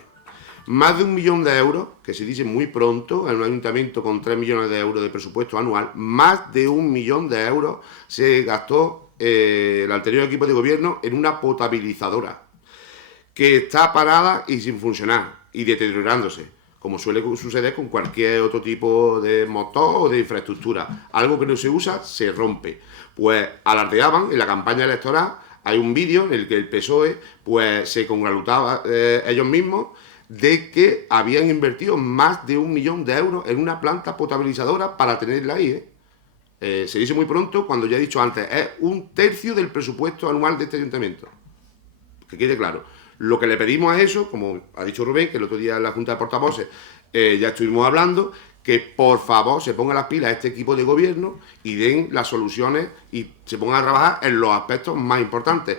Más de 1 millón de euros, que se dice muy pronto, en un ayuntamiento con 3 millones de euros de presupuesto anual, más de 1 millón de euros se gastó el anterior equipo de gobierno en una potabilizadora que está parada y sin funcionar y deteriorándose, como suele suceder con cualquier otro tipo de motor o de infraestructura. Algo que no se usa se rompe. Pues alardeaban en la campaña electoral, hay un vídeo en el que el PSOE pues se congratulaba ellos mismos de que habían invertido más de 1 millón de euros en una planta potabilizadora para tenerla ahí, se dice muy pronto, cuando ya he dicho antes, es 1/3 del presupuesto anual de este ayuntamiento. Que quede claro. Lo que le pedimos es eso, como ha dicho Rubén, que el otro día en la Junta de Portavoces ya estuvimos hablando, que por favor se ponga las pilas a este equipo de gobierno y den las soluciones y se pongan a trabajar en los aspectos más importantes.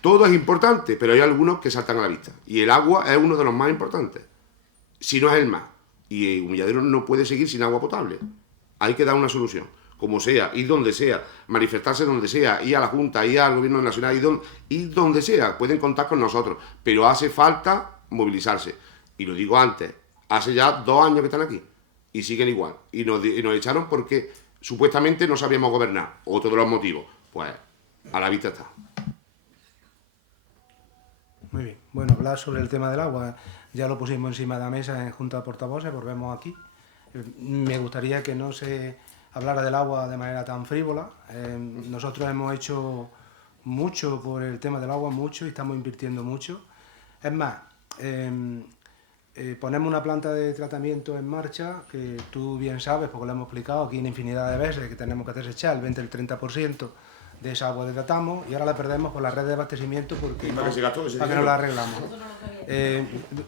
Todo es importante, pero hay algunos que saltan a la vista. Y el agua es uno de los más importantes, si no es el más. Y Humilladero no puede seguir sin agua potable. Hay que dar una solución. Como sea, ir donde sea, manifestarse donde sea, ir a la Junta, ir al Gobierno Nacional, ir donde sea, pueden contar con nosotros, pero hace falta movilizarse. Y lo digo antes, hace ya 2 años que están aquí y siguen igual. Y nos echaron porque supuestamente no sabíamos gobernar. Otro de los motivos, pues a la vista está. Muy bien. Bueno, hablar sobre el tema del agua, ya lo pusimos encima de la mesa en Junta de Portavoces, volvemos aquí. Me gustaría que no se hablara del agua de manera tan frívola. Nosotros hemos hecho mucho por el tema del agua, mucho, y estamos invirtiendo mucho. Es más, ponemos una planta de tratamiento en marcha, que tú bien sabes, porque lo hemos explicado aquí en infinidad de veces, que tenemos que desechar el 20 el 30% de esa agua que tratamos, y ahora la perdemos por la red de abastecimiento porque para que no la arreglamos.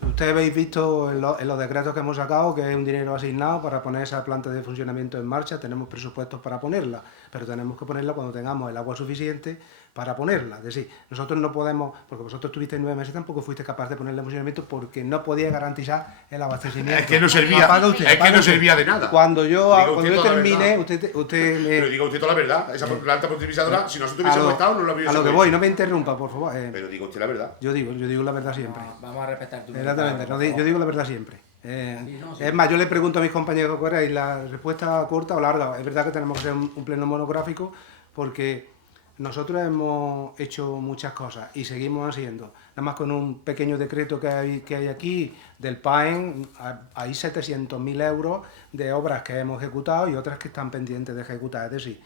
Ustedes habéis visto en los decretos que hemos sacado que es un dinero asignado para poner esa planta de funcionamiento en marcha, tenemos presupuestos para ponerla, pero tenemos que ponerla cuando tengamos el agua suficiente para ponerla. Es decir, nosotros no podemos, porque vosotros tuvisteis 9 meses, tampoco fuiste capaz de ponerla en funcionamiento porque no podía garantizar el abastecimiento. Es que no servía de nada. Cuando yo termine, usted Pero diga usted toda la verdad, esa planta potabilizadora, si nosotros hubiésemos estado, no lo hubiésemos hecho. A lo que voy, no me interrumpa, por favor. Pero diga usted la verdad. Yo digo la verdad siempre. Vamos a respetar tu Exactamente, yo digo la verdad siempre. Es más, yo le pregunto a mis compañeros que y la respuesta corta o larga. Es verdad que tenemos que hacer un pleno monográfico porque nosotros hemos hecho muchas cosas y seguimos haciendo. Nada más con un pequeño decreto que hay aquí del PAEN, hay 700.000 euros de obras que hemos ejecutado y otras que están pendientes de ejecutar. Es decir,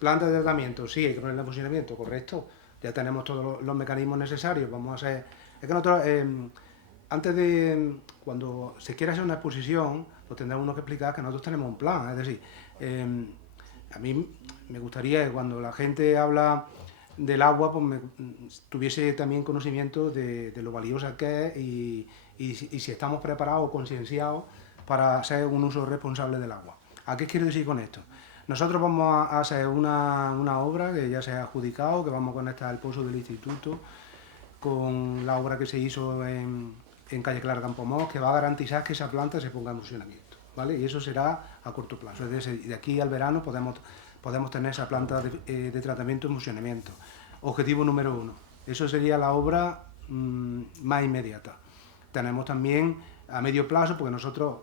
plantas de tratamiento, sí, hay que ponerle en funcionamiento, correcto. Ya tenemos todos los mecanismos necesarios. Vamos a hacer... Es que nosotros, antes de... Cuando se quiere hacer una exposición, pues tendrá uno que explicar que nosotros tenemos un plan. Es decir, a mí me gustaría que cuando la gente habla del agua, pues tuviese también conocimiento de lo valiosa que es y si estamos preparados o concienciados para hacer un uso responsable del agua. ¿A qué quiero decir con esto? Nosotros vamos a hacer una obra que ya se ha adjudicado, que vamos a conectar el pozo del instituto con la obra que se hizo en calle Clara Campoamor, que va a garantizar que esa planta se ponga en funcionamiento, ¿vale? Y eso será a corto plazo. Es decir, de aquí al verano podemos tener esa planta de tratamiento en funcionamiento. Objetivo número 1. Eso sería la obra más inmediata. Tenemos también a medio plazo, porque nosotros,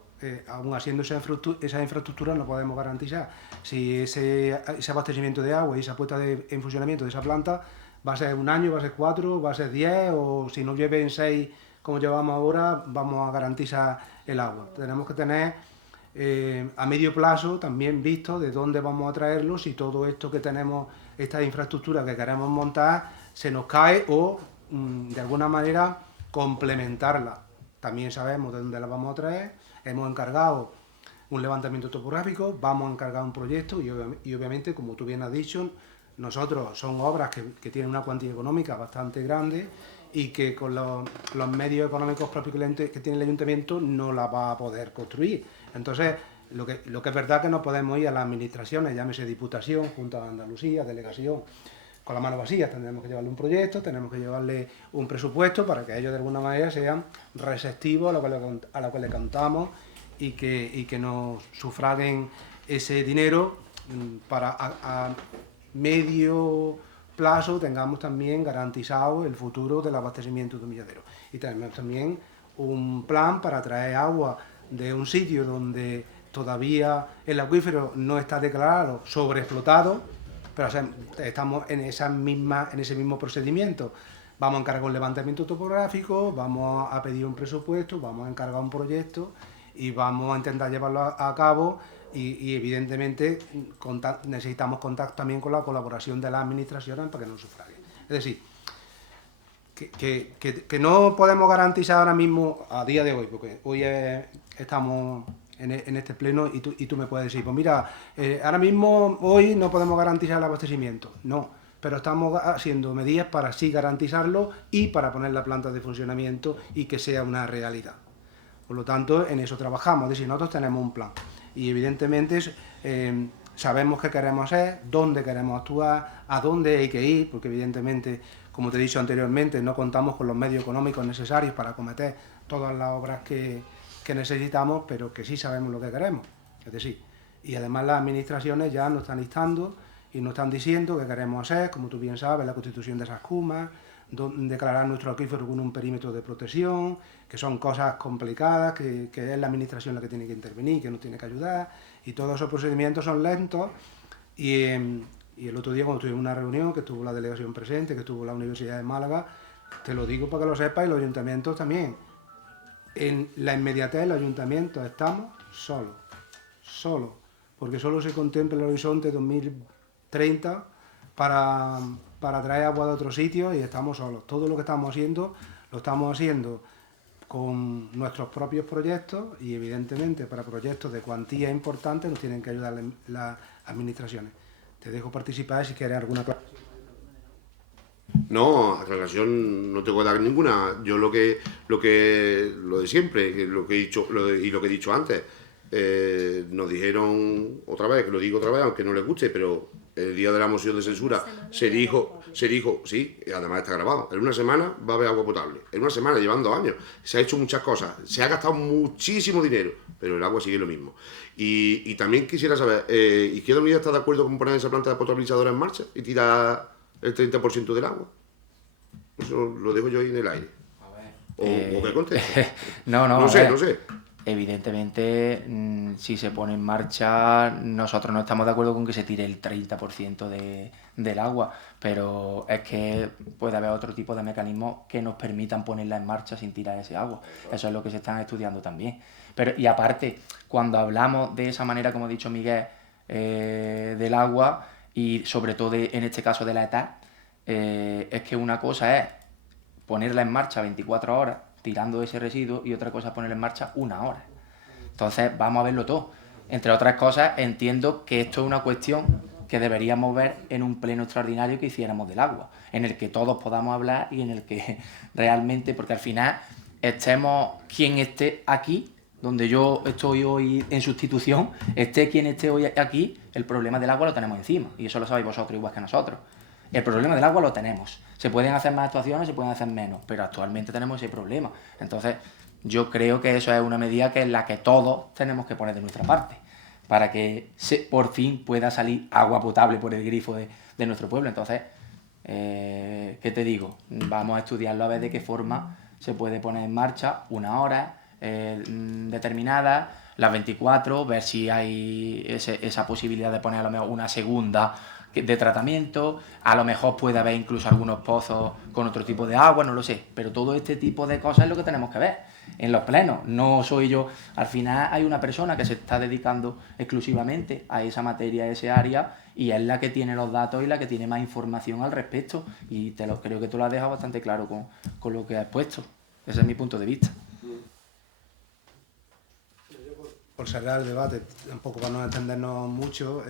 aún haciendo esa infraestructura, no podemos garantizar si ese abastecimiento de agua y esa puesta en funcionamiento de esa planta va a ser 1 año, va a ser 4, va a ser 10, o si no lleven 6 como llevamos ahora, vamos a garantizar el agua. Tenemos que tener a medio plazo también visto de dónde vamos a traerlo, si todo esto que tenemos, esta infraestructura que queremos montar, se nos cae o de alguna manera complementarla. También sabemos de dónde la vamos a traer, hemos encargado un levantamiento topográfico, vamos a encargar un proyecto y obviamente, como tú bien has dicho, nosotros son obras que tienen una cuantía económica bastante grande y que con los medios económicos propios que tiene el ayuntamiento no la va a poder construir. Entonces, lo que es verdad que no podemos ir a las administraciones, llámese Diputación, Junta de Andalucía, Delegación, con la mano vacía. Tendremos que llevarle un proyecto, tenemos que llevarle un presupuesto para que ellos de alguna manera sean receptivos a lo que le contamos y que nos sufraguen ese dinero para a medio plazo tengamos también garantizado el futuro del abastecimiento de Humilladero. Y tenemos también un plan para traer agua de un sitio donde todavía el acuífero no está declarado sobreexplotado, pero estamos en ese mismo procedimiento. Vamos a encargar un levantamiento topográfico, vamos a pedir un presupuesto, vamos a encargar un proyecto y vamos a intentar llevarlo a cabo y evidentemente necesitamos contacto también con la colaboración de las administraciones para que nos sufraguen. Es decir, que no podemos garantizar ahora mismo, a día de hoy, porque hoy estamos en este pleno y tú me puedes decir, pues mira, ahora mismo, hoy no podemos garantizar el abastecimiento. No, pero estamos haciendo medidas para sí garantizarlo y para poner la planta de funcionamiento y que sea una realidad. Por lo tanto, en eso trabajamos, es decir, nosotros tenemos un plan y evidentemente sabemos qué queremos hacer, dónde queremos actuar, a dónde hay que ir, porque evidentemente, como te he dicho anteriormente, no contamos con los medios económicos necesarios para acometer todas las obras que necesitamos, pero que sí sabemos lo que queremos. Es decir, y además las administraciones ya nos están instando y nos están diciendo qué queremos hacer, como tú bien sabes, la constitución de esas cumas, declarar nuestro acuífero con un perímetro de protección, que son cosas complicadas, que es la administración la que tiene que intervenir, que nos tiene que ayudar, y todos esos procedimientos son lentos. Y el otro día, cuando tuvimos una reunión, que estuvo la delegación presente, que estuvo la Universidad de Málaga, te lo digo para que lo sepas, y los ayuntamientos también. En la inmediatez del ayuntamiento estamos solos, porque solo se contempla el horizonte 2030 para traer agua de otros sitios y estamos solos. Todo lo que estamos haciendo, lo estamos haciendo con nuestros propios proyectos y evidentemente para proyectos de cuantía importante nos tienen que ayudar las administraciones. Te dejo participar si quieres alguna clase. No, aclaración no tengo que dar ninguna. Yo lo de siempre, lo que he dicho antes, nos dijeron otra vez, que lo digo otra vez, aunque no les guste, pero el día de la moción de censura se dijo, sí, además está grabado, en una semana va a haber agua potable. En una semana, llevan 2 años, se ha hecho muchas cosas, se ha gastado muchísimo dinero, pero el agua sigue lo mismo. Y también quisiera saber, ¿Izquierda Unida está de acuerdo con poner esa planta de potabilizadora en marcha y tirar el 30% del agua? Eso lo dejo yo ahí en el aire. A ver, ¿O qué contesta? No sé. Evidentemente, si se pone en marcha, nosotros no estamos de acuerdo con que se tire el 30% del agua, pero es que puede haber otro tipo de mecanismos que nos permitan ponerla en marcha sin tirar ese agua. Eso es lo que se están estudiando también. Y aparte, cuando hablamos de esa manera, como ha dicho Miguel, del agua y sobre todo en este caso de la ETA, es que una cosa es ponerla en marcha 24 horas tirando ese residuo y otra cosa es ponerla en marcha 1 hora. Entonces vamos a verlo todo. entre otras cosas, entiendo que esto es una cuestión que deberíamos ver en un pleno extraordinario que hiciéramos del agua, en el que todos podamos hablar y en el que realmente, porque al final estemos quien esté aquí, donde yo estoy hoy en sustitución, esté quien esté hoy aquí, el problema del agua lo tenemos encima, y eso lo sabéis vosotros igual que nosotros. El problema del agua lo tenemos. Se pueden hacer más actuaciones, se pueden hacer menos, pero actualmente tenemos ese problema. Entonces, yo creo que eso es una medida que es la que todos tenemos que poner de nuestra parte, para que por fin pueda salir agua potable por el grifo de nuestro pueblo. Entonces, ¿qué te digo? Vamos a estudiarlo a ver de qué forma se puede poner en marcha una hora determinada, las 24, ver si hay esa posibilidad de poner a lo mejor una segunda de tratamiento, a lo mejor puede haber incluso algunos pozos con otro tipo de agua, no lo sé, pero todo este tipo de cosas es lo que tenemos que ver en los plenos. No soy yo, al final hay una persona que se está dedicando exclusivamente a esa materia, a ese área, y es la que tiene los datos y la que tiene más información al respecto, y creo que tú lo has dejado bastante claro con lo que has expuesto. Ese es mi punto de vista. Por cerrar el debate, un poco para no entendernos mucho,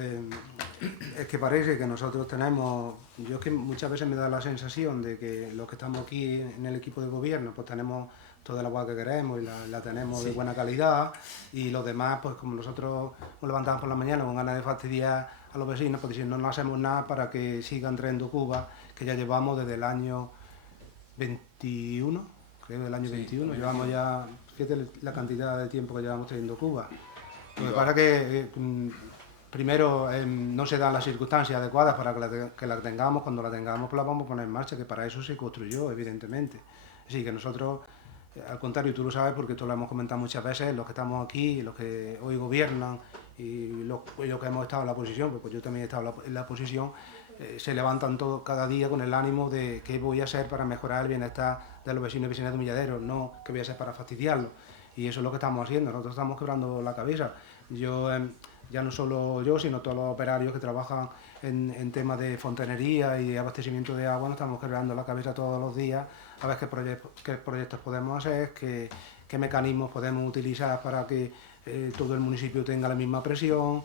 es que parece que nosotros tenemos, yo es que muchas veces me da la sensación de que los que estamos aquí en el equipo de gobierno, pues tenemos toda el agua que queremos y la tenemos de buena calidad, y los demás, pues como nosotros nos levantamos por la mañana con ganas de fastidiar a los vecinos, pues diciendo no hacemos nada para que sigan trayendo Cuba, que ya llevamos desde el año 21, creo del año 21, llevamos ya, fíjate la cantidad de tiempo que llevamos trayendo Cuba. Lo que pasa es que primero no se dan las circunstancias adecuadas para que la tengamos. Cuando la tengamos pues la vamos a poner en marcha, que para eso se construyó, evidentemente. Así que nosotros, al contrario, tú lo sabes porque tú lo hemos comentado muchas veces, los que estamos aquí, los que hoy gobiernan y los que hemos estado en la oposición, pues yo también he estado en la oposición, se levantan todos cada día con el ánimo de qué voy a hacer para mejorar el bienestar de los vecinos y vecinas de Humilladero, no qué voy a hacer para fastidiarlo. Y eso es lo que estamos haciendo, nosotros estamos quebrando la cabeza. Yo, ya no solo yo, sino todos los operarios que trabajan en temas de fontanería y de abastecimiento de agua, nos estamos quebrando la cabeza todos los días a ver qué proyectos podemos hacer, qué mecanismos podemos utilizar para que todo el municipio tenga la misma presión.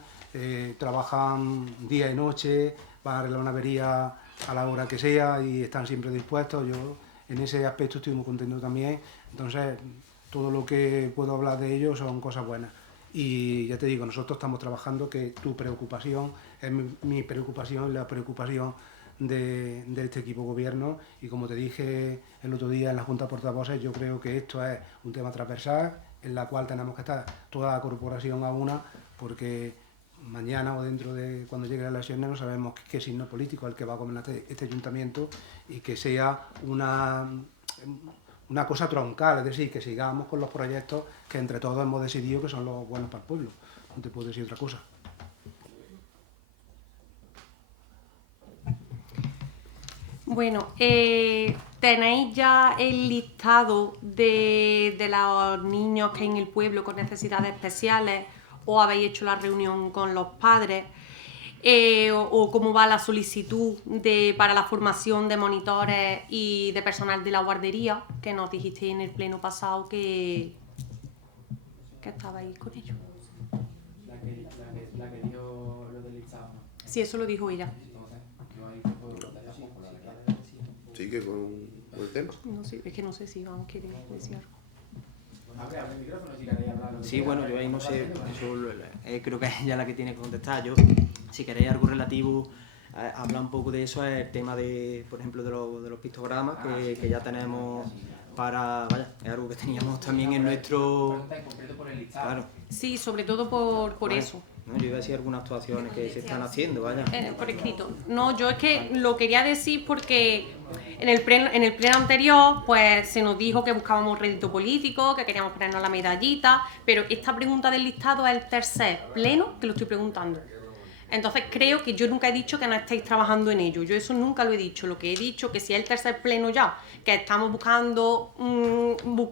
Trabajan día y noche, van a arreglar una avería a la hora que sea y están siempre dispuestos. Yo en ese aspecto estoy muy contento también. Entonces, todo lo que puedo hablar de ellos son cosas buenas. Y ya te digo, nosotros estamos trabajando, que tu preocupación es mi preocupación, la preocupación de este equipo gobierno, y como te dije el otro día en la Junta de Portavoces, yo creo que esto es un tema transversal en la cual tenemos que estar toda la corporación a una, porque mañana o dentro de cuando llegue la elección no sabemos qué signo político es el que va a gobernar este ayuntamiento, y que sea una cosa troncal, es decir, que sigamos con los proyectos que entre todos hemos decidido que son los buenos para el pueblo. No te puedo decir otra cosa. Bueno, ¿tenéis ya el listado de los niños que hay en el pueblo con necesidades especiales, o habéis hecho la reunión con los padres? O cómo va la solicitud para la formación de monitores y de personal de la guardería, que nos dijiste en el pleno pasado que estabais con ellos. La que dio lo del listado, ¿no? Sí, eso lo dijo ella. ¿Sigue con el tema? No sé, es que no sé si Iván quiere decir algo. Sí, bueno, yo ahí no sé, eso, creo que es ella la que tiene que contestar. Yo, si queréis algo relativo, habla un poco de eso, es el tema de, por ejemplo, de los pictogramas que ya tenemos para, vaya, es algo que teníamos también en nuestro... Claro. Sí, sobre todo por Vale. Eso. No, yo iba a decir algunas actuaciones que se están haciendo, vaya. Por escrito. No, yo es que lo quería decir porque en el pleno anterior pues se nos dijo que buscábamos rédito político, que queríamos ponernos la medallita, pero esta pregunta del listado es el tercer pleno que lo estoy preguntando. Entonces creo que yo nunca he dicho que no estéis trabajando en ello, yo eso nunca lo he dicho. Lo que he dicho que si es el tercer pleno ya, que estamos buscando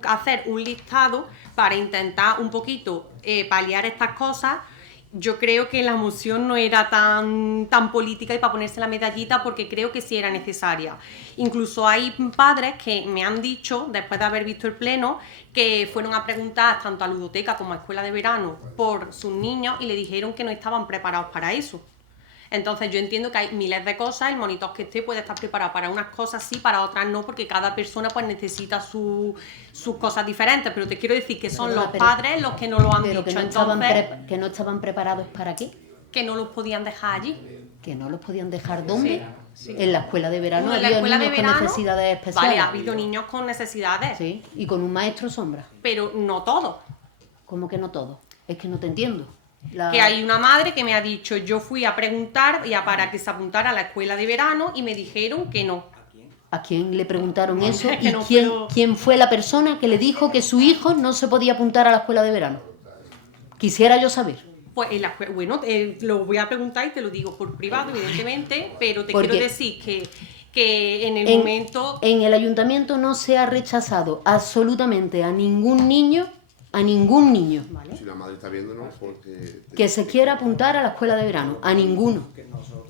hacer un listado para intentar un poquito paliar estas cosas. yo creo que la moción no era tan política y para ponerse la medallita, porque creo que sí era necesaria. Incluso hay padres que me han dicho, después de haber visto el pleno, que fueron a preguntar tanto a ludoteca como a escuela de verano por sus niños y le dijeron que no estaban preparados para eso. Entonces yo entiendo que hay miles de cosas, el monitor que esté puede estar preparado para unas cosas sí, para otras no, porque cada persona pues necesita sus cosas diferentes, pero te quiero decir que son los padres los que no lo han dicho. Que no, que no estaban preparados ¿para qué? Que no los podían dejar allí. ¿Que no los podían dejar dónde? Sí. En la escuela de verano En la había escuela niños de verano, con necesidades especiales. Vale, ha habido niños con necesidades. Sí, y con un maestro sombra. Pero no todos. ¿Cómo que no todos? Es que no te entiendo. Que hay una madre que me ha dicho, yo fui a preguntar para que se apuntara a la escuela de verano y me dijeron que no. ¿A quién le preguntaron eso? Es que ¿Y no quién fue la persona que le dijo que su hijo no se podía apuntar a la escuela de verano? Quisiera yo saber. Pues en la bueno, lo voy a preguntar y te lo digo por privado, evidentemente, pero te Porque quiero decir que en el momento... En el ayuntamiento no se ha rechazado absolutamente a ningún niño, Si la madre está viendo, ¿no? Porque... que se quiera apuntar a la escuela de verano, a ninguno.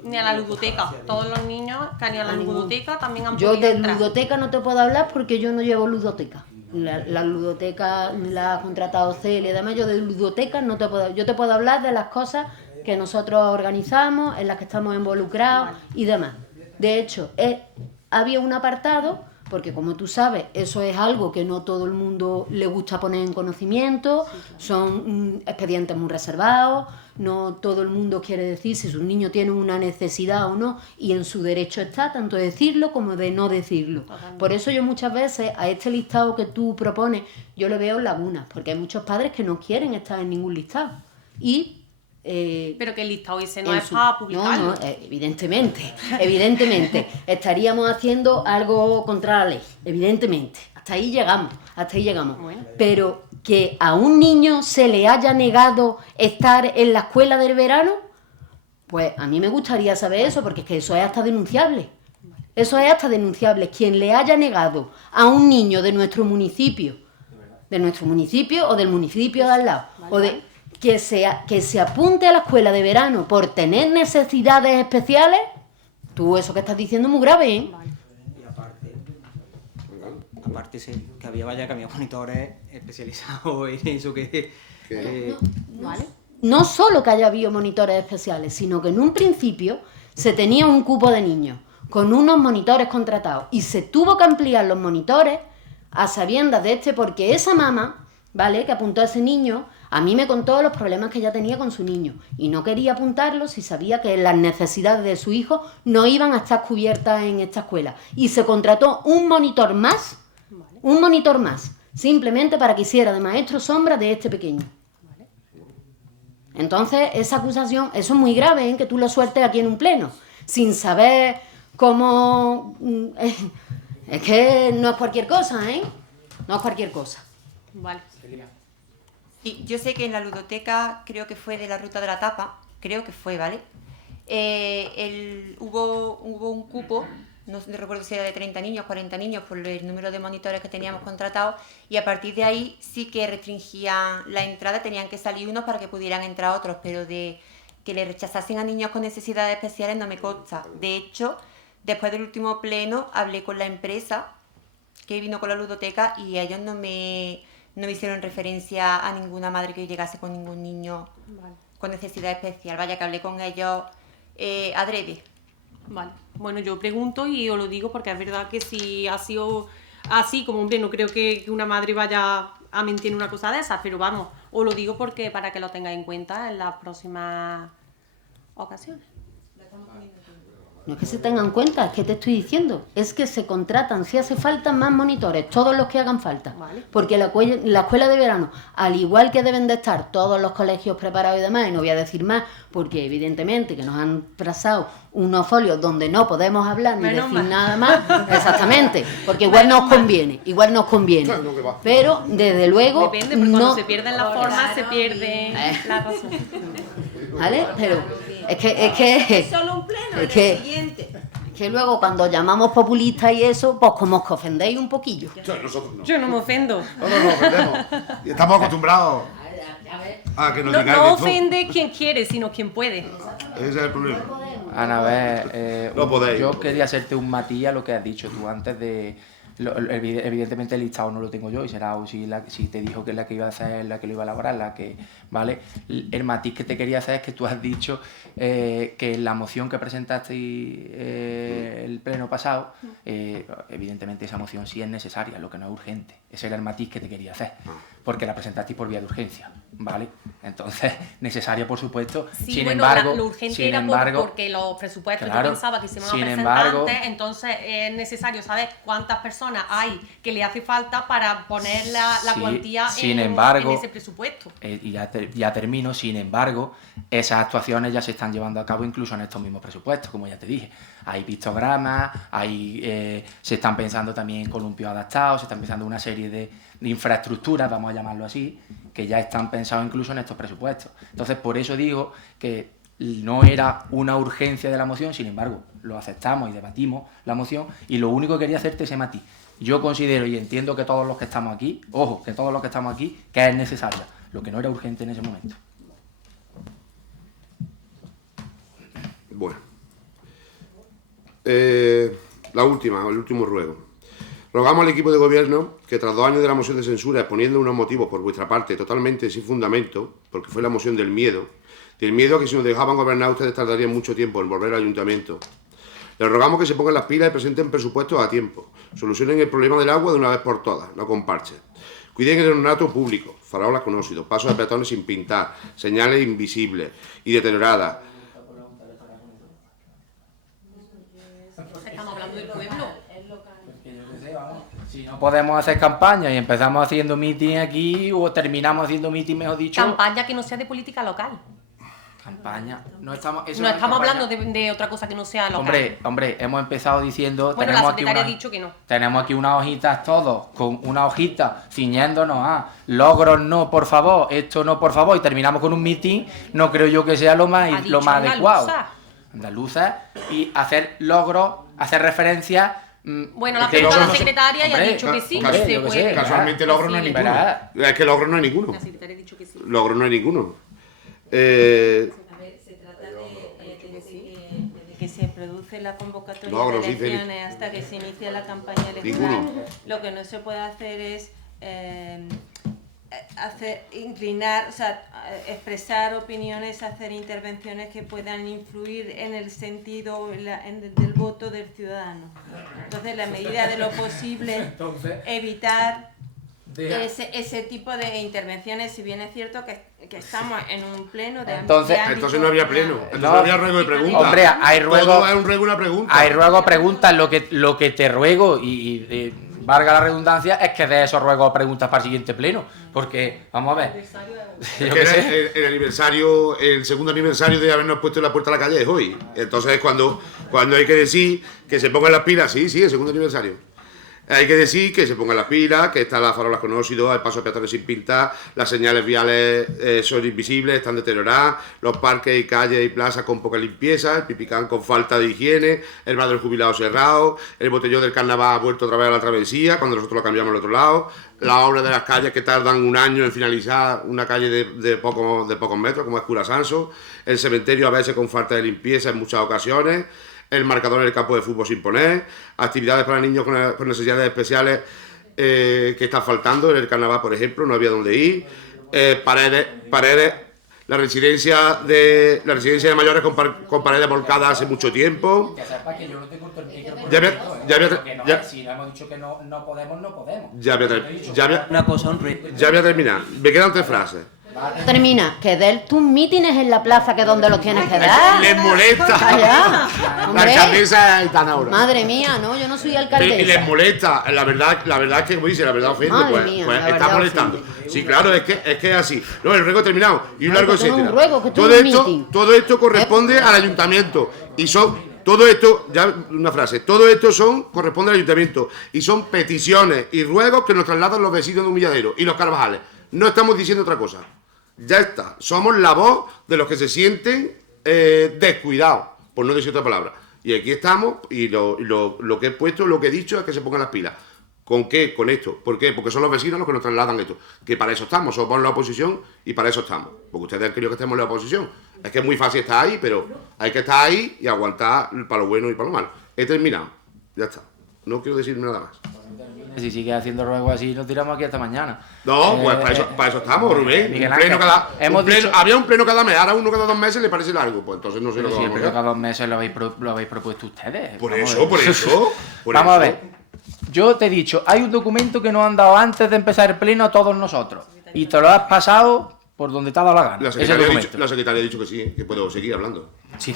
Ni a la ludoteca. Todos los niños que han ido a la ludoteca también han Yo podido de entrar. ludoteca no te puedo hablar porque yo no llevo ludoteca. La ludoteca la ha contratado Celia y demás. Yo de ludoteca no te puedo... Yo te puedo hablar de las cosas que nosotros organizamos, en las que estamos involucrados y demás. De hecho, había un apartado, porque como tú sabes, eso es algo que no todo el mundo le gusta poner en conocimiento, son expedientes muy reservados, no todo el mundo quiere decir si sus niños tienen una necesidad o no, y en su derecho está tanto de decirlo como de no decirlo. Por eso yo muchas veces a este listado que tú propones, yo le veo lagunas, porque hay muchos padres que no quieren estar en ningún listado. Y pero que el listado ese no es para publicarlo. No, evidentemente, estaríamos haciendo algo contra la ley, evidentemente, hasta ahí llegamos. Bueno. Pero que a un niño se le haya negado estar en la escuela del verano, pues a mí me gustaría saber eso, porque es que eso es hasta denunciable. Eso es hasta denunciable. Quien le haya negado a un niño de nuestro municipio o del municipio de al lado, que se apunte a la escuela de verano por tener necesidades especiales, tú eso que estás diciendo es muy grave, ¿eh? Y aparte sí, que había monitores especializados en eso No solo que haya habido monitores especiales, sino que en un principio se tenía un cupo de niños con unos monitores contratados y se tuvo que ampliar los monitores a sabiendas de porque esa mamá, ¿vale?, que apuntó a ese niño, a mí me contó los problemas que ella tenía con su niño y no quería apuntarlo si sabía que las necesidades de su hijo no iban a estar cubiertas en esta escuela. Y se contrató un monitor más, simplemente para que hiciera de maestro sombra de este pequeño. Entonces, esa acusación, eso es muy grave, ¿eh?, que tú lo sueltes aquí en un pleno, sin saber cómo... Es que no es cualquier cosa, ¿eh? No es cualquier cosa. Vale. Sí, yo sé que en la ludoteca, creo que fue de la Ruta de la Tapa, ¿vale? Hubo un cupo, no recuerdo si era de 30 niños, 40 niños, por el número de monitores que teníamos contratados, y a partir de ahí sí que restringían la entrada, tenían que salir unos para que pudieran entrar otros, pero de que le rechazasen a niños con necesidades especiales no me consta. De hecho, después del último pleno hablé con la empresa que vino con la ludoteca y ellos no me hicieron referencia a ninguna madre que llegase con ningún niño con necesidad especial. Vaya, que hablé con ellos adrede. Vale. Bueno, yo pregunto y os lo digo porque es verdad que si ha sido así, como hombre, no creo que una madre vaya a mentir una cosa de esas, pero vamos, os lo digo porque para que lo tengáis en cuenta en las próximas ocasiones. No es que se tengan en cuenta, es que te estoy diciendo, es que se contratan, si hace falta, más monitores, todos los que hagan falta. Vale. Porque la escuela de verano, al igual que deben de estar todos los colegios preparados y demás, y no voy a decir más, porque evidentemente que nos han trazado unos folios donde no podemos hablar ni decir nada más, exactamente, porque igual nos conviene. Pero, desde luego... Depende, porque cuando se pierden las formas, se pierde la razón. ¿Vale? Pero es que solo un pleno, es que luego cuando llamamos populistas y eso, pues como os ofendéis un poquillo. Nosotros no. Yo no me ofendo. No, ofendemos. Y estamos acostumbrados. Que nos No, digáis no de ofende quien quiere, sino quien puede. todo. Ese es el problema. Ana, a ver, No podéis. yo quería hacerte un matiz a lo que has dicho tú antes de... evidentemente el listado no lo tengo yo y será si te dijo que es la que iba a hacer, la que lo iba a elaborar, la que... ¿Vale? El matiz que te quería hacer es que tú has dicho que la moción que presentaste el pleno pasado, evidentemente esa moción sí es necesaria, lo que no es urgente. Ese era el matiz que te quería hacer, porque la presentasteis por vía de urgencia, ¿vale? Entonces, necesaria por supuesto, Sí, sin bueno, embargo... lo urgente sin era embargo, porque los presupuestos claro, yo pensaba que se iban a sin presentar embargo- antes, entonces es necesario saber cuántas personas hay que le hace falta para poner la Sí, cuantía sin en embargo, ese presupuesto. y ya termino, sin embargo, esas actuaciones ya se están llevando a cabo incluso en estos mismos presupuestos, como ya te dije. Hay pictogramas, se están pensando también en columpios adaptados, se están pensando una serie de infraestructuras, vamos a llamarlo así, que ya están pensados incluso en estos presupuestos. Entonces, por eso digo que no era una urgencia de la moción, sin embargo, lo aceptamos y debatimos la moción, y lo único que quería hacerte ese matiz. Yo considero y entiendo que todos los que estamos aquí, ojo, que todos los que estamos aquí, que es necesaria, lo que no era urgente en ese momento. Bueno. La última, el último ruego. Rogamos al equipo de gobierno que tras 2 años de la moción de censura, exponiendo unos motivos por vuestra parte totalmente sin fundamento, porque fue la moción del miedo a que si nos dejaban gobernar ustedes tardarían mucho tiempo en volver al ayuntamiento. Les rogamos que se pongan las pilas y presenten presupuestos a tiempo. Solucionen el problema del agua de una vez por todas, no con parches. Cuiden el ornato público, farolas conocidos, pasos de peatones sin pintar, señales invisibles y deterioradas. Estamos hablando del pueblo. Si no podemos hacer campaña y empezamos haciendo meeting aquí, o terminamos haciendo meeting, mejor dicho... Campaña que no sea de política local. Campaña. No estamos, eso No es estamos campaña. hablando de otra cosa que no sea local. Hombre, hemos empezado diciendo... Bueno, la secretaria ha dicho que no. Tenemos aquí unas hojitas todos, con una hojita ciñéndonos a logros no, por favor, esto no, por favor, y terminamos con un meeting, no creo yo que sea lo más adecuado. Andaluza, y hacer logros, hacer referencias... Bueno, la de pregunta a la logros- secretaria y ha hombre, dicho que sí, hombre, que se yo qué sé, puede. Casualmente logro no hay Sí, ninguno. ¿verdad? Es que logro no hay ninguno. La secretaria ha dicho que sí. Logro no hay ninguno. Se trata desde que se produce la convocatoria Logros, de dice elecciones hasta que se inicia la campaña electoral. Ninguno. Lo que no se puede hacer es inclinar, o sea, expresar opiniones, hacer intervenciones que puedan influir en el sentido del voto del ciudadano. Entonces, en la medida de lo posible, evitar ese tipo de intervenciones, si bien es cierto que estamos en un pleno de Entonces no había pleno, entonces no había ruego de preguntas. Hombre, hay ruego... Todo es un ruego y una pregunta. Hay ruego preguntas, lo que te ruego, y valga la redundancia, es que de esos ruegos o preguntas para el siguiente pleno. Porque, vamos a ver. Es que el segundo aniversario de habernos puesto en la puerta a la calle es hoy. Entonces cuando hay que decir que se pongan las pilas, sí, el segundo aniversario. Hay que decir que se pongan las pilas, que están las farolas con óxido, el paso de peatones sin pintar, las señales viales son invisibles, están deterioradas, los parques y calles y plazas con poca limpieza, el pipicán con falta de higiene, el bar del jubilado cerrado, el botellón del carnaval ha vuelto otra vez a la travesía cuando nosotros lo cambiamos al otro lado, las obras de las calles que tardan 1 año en finalizar una calle de pocos metros como es Cura Sanso, el cementerio a veces con falta de limpieza en muchas ocasiones, el marcador en el campo de fútbol sin poner, actividades para niños con necesidades especiales que están faltando, en el carnaval por ejemplo, no había dónde ir, paredes, la residencia de mayores con paredes volcadas hace mucho tiempo. Que sepas que yo no te corto el micro. Si no hemos dicho que no podemos, no podemos. Ya voy a terminar, me quedan 3 frases. Termina, que des tus mítines en la plaza, que es donde los tienes que dar. Les molesta. Calla, La hombre. alcaldesa es tan ahora. Madre mía, no, yo no soy Les alcaldesa. molesta, la verdad es que como dice, la verdad ofende, Madre pues, mía, pues la está verdad molestando. ofende. Sí, claro, es que es así. No, el ruego terminado y un No, largo que esto no es un etcétera. ruego, que esto es un meeting. Todo esto corresponde al ayuntamiento y todo esto, ya una frase, corresponde al ayuntamiento y son peticiones y ruegos que nos trasladan los vecinos de Humilladero y los Carvajales. No estamos diciendo otra cosa. Ya está, somos la voz de los que se sienten descuidados, por no decir otra palabra. Y aquí estamos, y lo que he puesto, lo que he dicho es que se pongan las pilas. ¿Con qué? Con esto. ¿Por qué? Porque son los vecinos los que nos trasladan esto. Que para eso estamos, somos la oposición y para eso estamos. Porque ustedes han querido que estemos en la oposición. Es que es muy fácil estar ahí, pero hay que estar ahí y aguantar para lo bueno y para lo malo. He terminado. Ya está. No quiero decir nada más. Si sigues haciendo ruegos así, nos tiramos aquí hasta mañana. No, pues para eso estamos, Rubén. Miguel Un pleno Ángel, había un pleno cada mes, ahora uno cada 2 meses le parece largo. Pues entonces no sé lo que vamos a Pero hacer. cada 2 meses lo habéis propuesto ustedes. Por Vamos a eso, ver. por eso. Vamos a ver. Yo te he dicho, hay un documento que nos han dado antes de empezar el pleno a todos nosotros. Y te lo has pasado por donde te ha dado la gana. La secretaria ha dicho que sí, que puedo seguir hablando. Sí.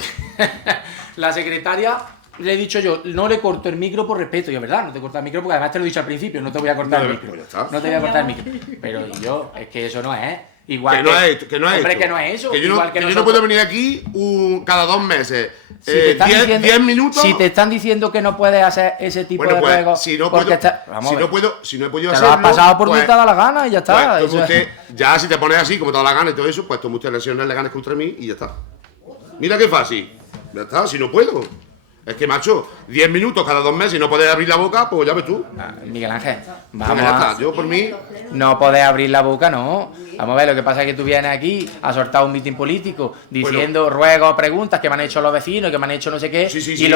La secretaria, le he dicho yo, no le corto el micro por respeto. Y es verdad, no te corto el micro porque además te lo he dicho al principio, no te voy a cortar el micro. Pues ya está. No te voy a cortar el micro. Pero yo, es que eso no es. Igual Que no es esto, que no es hombre, esto. que no es eso. Que yo igual que no nosotros. puedo venir aquí cada 2 meses. Si te están 10 minutos. Si te están diciendo que no puedes hacer ese tipo Bueno, de pues, juegos. si no porque puedo, vamos si a ver. no puedo, si no he podido Te hacerlo. lo has pasado por pues, donde te da la gana y ya está. pues, Eso tome es. usted, ya si te pones así, como te da la gana y todo eso, pues tome usted lesiones legales contra mí y ya está. Mira qué fácil. Ya está, si no puedo. Es que, macho, 10 minutos cada 2 meses y no podés abrir la boca, pues ya ves tú. Miguel Ángel, Pues vamos ya a... está, yo por mí. No podés abrir la boca, no. Vamos a ver, lo que pasa es que tú vienes aquí a soltar un mitin político diciendo ruegos, preguntas que me han hecho los vecinos, que me han hecho no sé qué. Sí.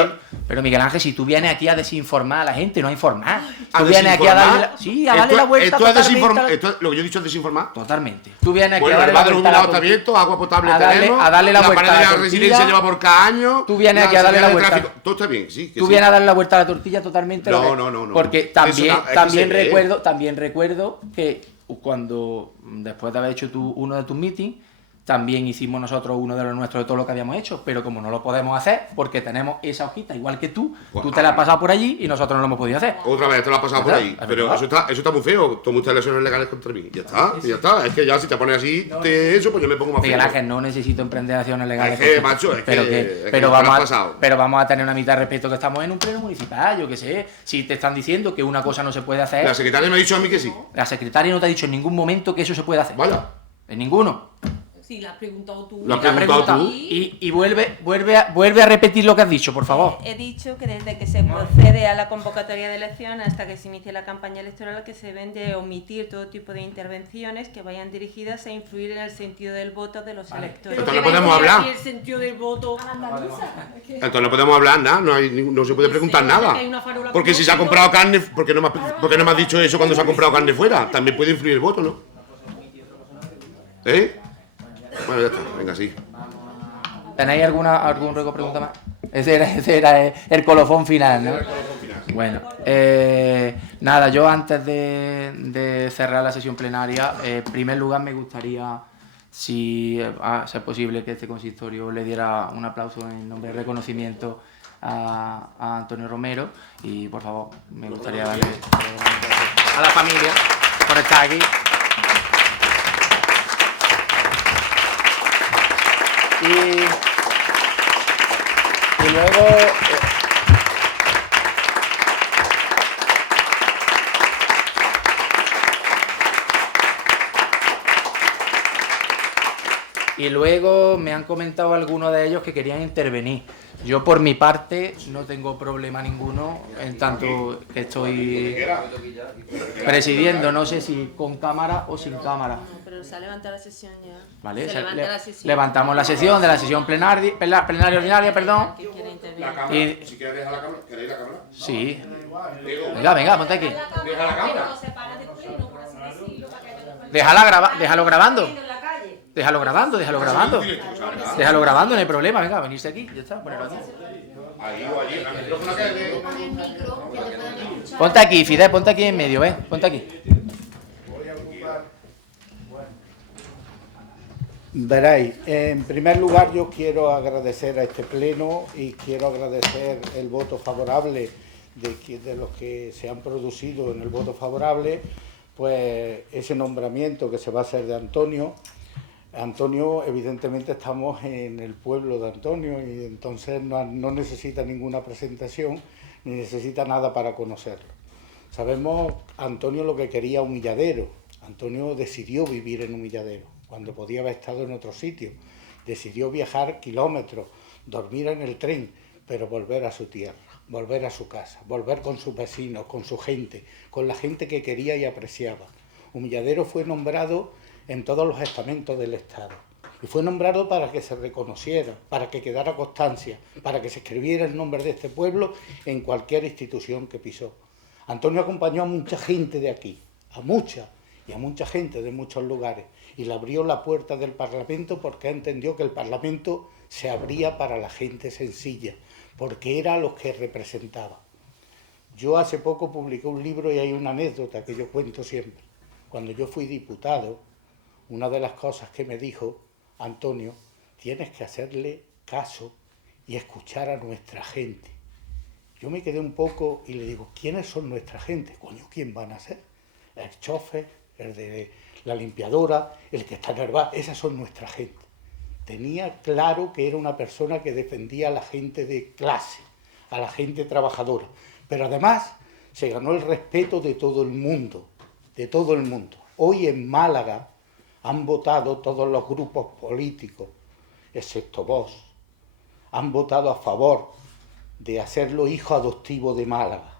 Pero Miguel Ángel, si tú vienes aquí a desinformar a la gente, no a informar. ¿A Tú vienes aquí a darle desinformar? la... Sí, a darle la vuelta Esto es totalmente desinformar. Lo que yo he dicho es desinformar. Totalmente. Tú vienes aquí Bueno, a el darle la barrio vuelta a la jubilado está abierto, agua potable a darle- tenemos. a darle la vuelta pared a de la la tortilla. residencia lleva por cada año. Tú vienes aquí a darle la vuelta. Todo está bien, sí. que Tú sí. vienes a darle la vuelta a la tortilla totalmente. No. Porque Eso también, no, es que también se ve. recuerdo que cuando, después de haber hecho uno de tus meetings, también hicimos nosotros uno de los nuestros de todo lo que habíamos hecho, pero como no lo podemos hacer, porque tenemos esa hojita igual que tú te la has pasado por allí y nosotros no lo hemos podido hacer. Otra vez te lo has pasado por ¿Verdad? ahí. Es Pero verdad. eso está muy feo. Toma usted lesiones legales contra mí. Ya está. Es que ya si te pones así, eso, pues yo me pongo más Miguel feo. Ángel, no necesito emprender acciones legales. Es que, contra- macho, es pero que- que, es que pero te lo has vamos pasado. pero vamos a tener una mitad de respeto que estamos en un pleno municipal, yo qué sé. Si te están diciendo que una cosa no se puede hacer, La secretaria me ha dicho a mí que sí. la secretaria no te ha dicho en ningún momento que eso se puede hacer. Vaya. En ninguno. Sí, la has preguntado tú. Lo has Te ha preguntado preguntado. tú. Y vuelve a repetir lo que has dicho, por favor. He dicho que desde que se procede a la convocatoria de elecciones hasta que se inicie la campaña electoral que se deben de omitir todo tipo de intervenciones que vayan dirigidas a influir en el sentido del voto de los electores. Entonces no podemos hablar. El sentido del voto. Entonces no podemos hablar nada, no se puede preguntar nada. que hay una farola Porque con si se ha ojito. comprado carne, ¿por qué no me has dicho eso cuando se ha comprado carne fuera? También puede influir el voto, ¿no? ¿Eh? Bueno, ya está, venga, sí. ¿Tenéis algún ruego pregunta más? Ese era el colofón final, ¿no? Bueno, nada, yo antes de cerrar la sesión plenaria, en primer lugar me gustaría, si es posible, que este consistorio le diera un aplauso en nombre de reconocimiento a Antonio Romero y, por favor, me gustaría darle a la familia por estar aquí. Y luego... Y luego me han comentado algunos de ellos que querían intervenir. Yo por mi parte no tengo problema ninguno, en tanto que estoy presidiendo, no sé si con cámara o sin cámara. Pero se ha levantado la sesión ya. ¿Vale? Se levanta la sesión. Levantamos la sesión de la sesión plenaria ordinaria, perdón. ¿Quién quiere intervenir? La cámara, Y- si quieres dejar la cámara, ¿queréis la cámara? Sí. Digo, Venga, ponte aquí. deja la cámara. Déjalo grabando. Déjalo grabando. Déjalo grabando, no hay problema. Venga, venirse aquí. Ya está, ponerlo aquí. Ahí o allí, el micrófono que de... Ponte aquí, Fidel, ponte aquí en medio, ¿ves? Ponte aquí. Veréis, en primer lugar yo quiero agradecer a este pleno y quiero agradecer el voto favorable de los que se han producido en el voto favorable, pues ese nombramiento que se va a hacer de Antonio. Antonio, evidentemente estamos en el pueblo de Antonio y entonces no necesita ninguna presentación ni necesita nada para conocerlo. Sabemos Antonio lo que quería Humilladero. Antonio decidió vivir en Humilladero cuando podía haber estado en otro sitio. Decidió viajar kilómetros, dormir en el tren, pero volver a su tierra. volver a su casa, volver con sus vecinos, con su gente, con la gente que quería y apreciaba. Humilladero fue nombrado en todos los estamentos del Estado y fue nombrado para que se reconociera, para que quedara constancia, para que se escribiera el nombre de este pueblo en cualquier institución que pisó. Antonio acompañó a mucha gente de aquí, a mucha gente de muchos lugares, y le abrió la puerta del Parlamento porque entendió que el Parlamento se abría para la gente sencilla, porque era a los que representaba. Yo hace poco publiqué un libro y hay una anécdota que yo cuento siempre. Cuando yo fui diputado, una de las cosas que me dijo Antonio, tienes que hacerle caso y escuchar a nuestra gente. Yo me quedé un poco y le digo, ¿quiénes son nuestra gente? Coño, ¿quién van a ser? El chofer, el de la limpiadora, el que está en el bar, esas son nuestra gente. Tenía claro que era una persona que defendía a la gente de clase, a la gente trabajadora, pero además se ganó el respeto de todo el mundo, de todo el mundo. Hoy en Málaga han votado todos los grupos políticos, excepto Vox, han votado a favor de hacerlo hijo adoptivo de Málaga.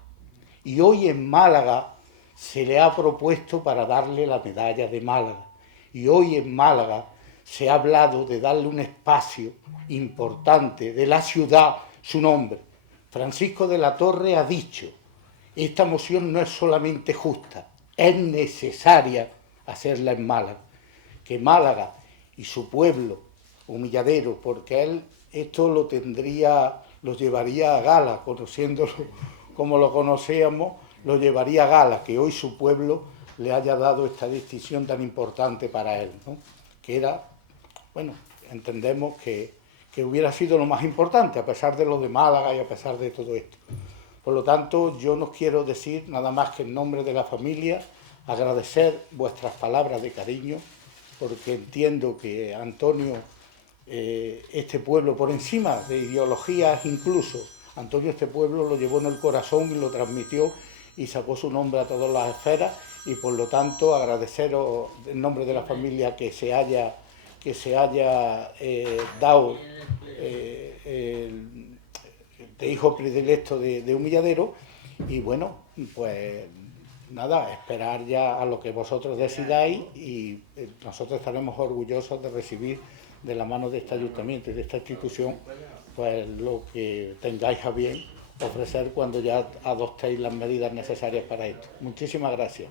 Y hoy en Málaga se le ha propuesto para darle la medalla de Málaga. Y hoy en Málaga se ha hablado de darle un espacio importante de la ciudad, su nombre. Francisco de la Torre ha dicho, esta moción no es solamente justa, es necesaria hacerla en Málaga. Que Málaga y su pueblo, Humilladero, porque él esto lo llevaría a gala, conociéndolo como lo conocíamos, lo llevaría a gala, que hoy su pueblo le haya dado esta distinción tan importante para él, ¿no? Que era, bueno, entendemos que hubiera sido lo más importante, a pesar de lo de Málaga y a pesar de todo esto. Por lo tanto, yo no quiero decir nada más que en nombre de la familia, agradecer vuestras palabras de cariño, porque entiendo que Antonio, este pueblo, por encima de ideologías incluso, Antonio este pueblo lo llevó en el corazón y lo transmitió y sacó su nombre a todas las esferas, y por lo tanto agradeceros en nombre de la familia que se haya dado de hijo predilecto de Humilladero, y bueno, pues nada, esperar ya a lo que vosotros decidáis, y nosotros estaremos orgullosos de recibir de la mano de este ayuntamiento y de esta institución pues lo que tengáis a bien ofrecer cuando ya adoptéis las medidas necesarias para esto. Muchísimas gracias.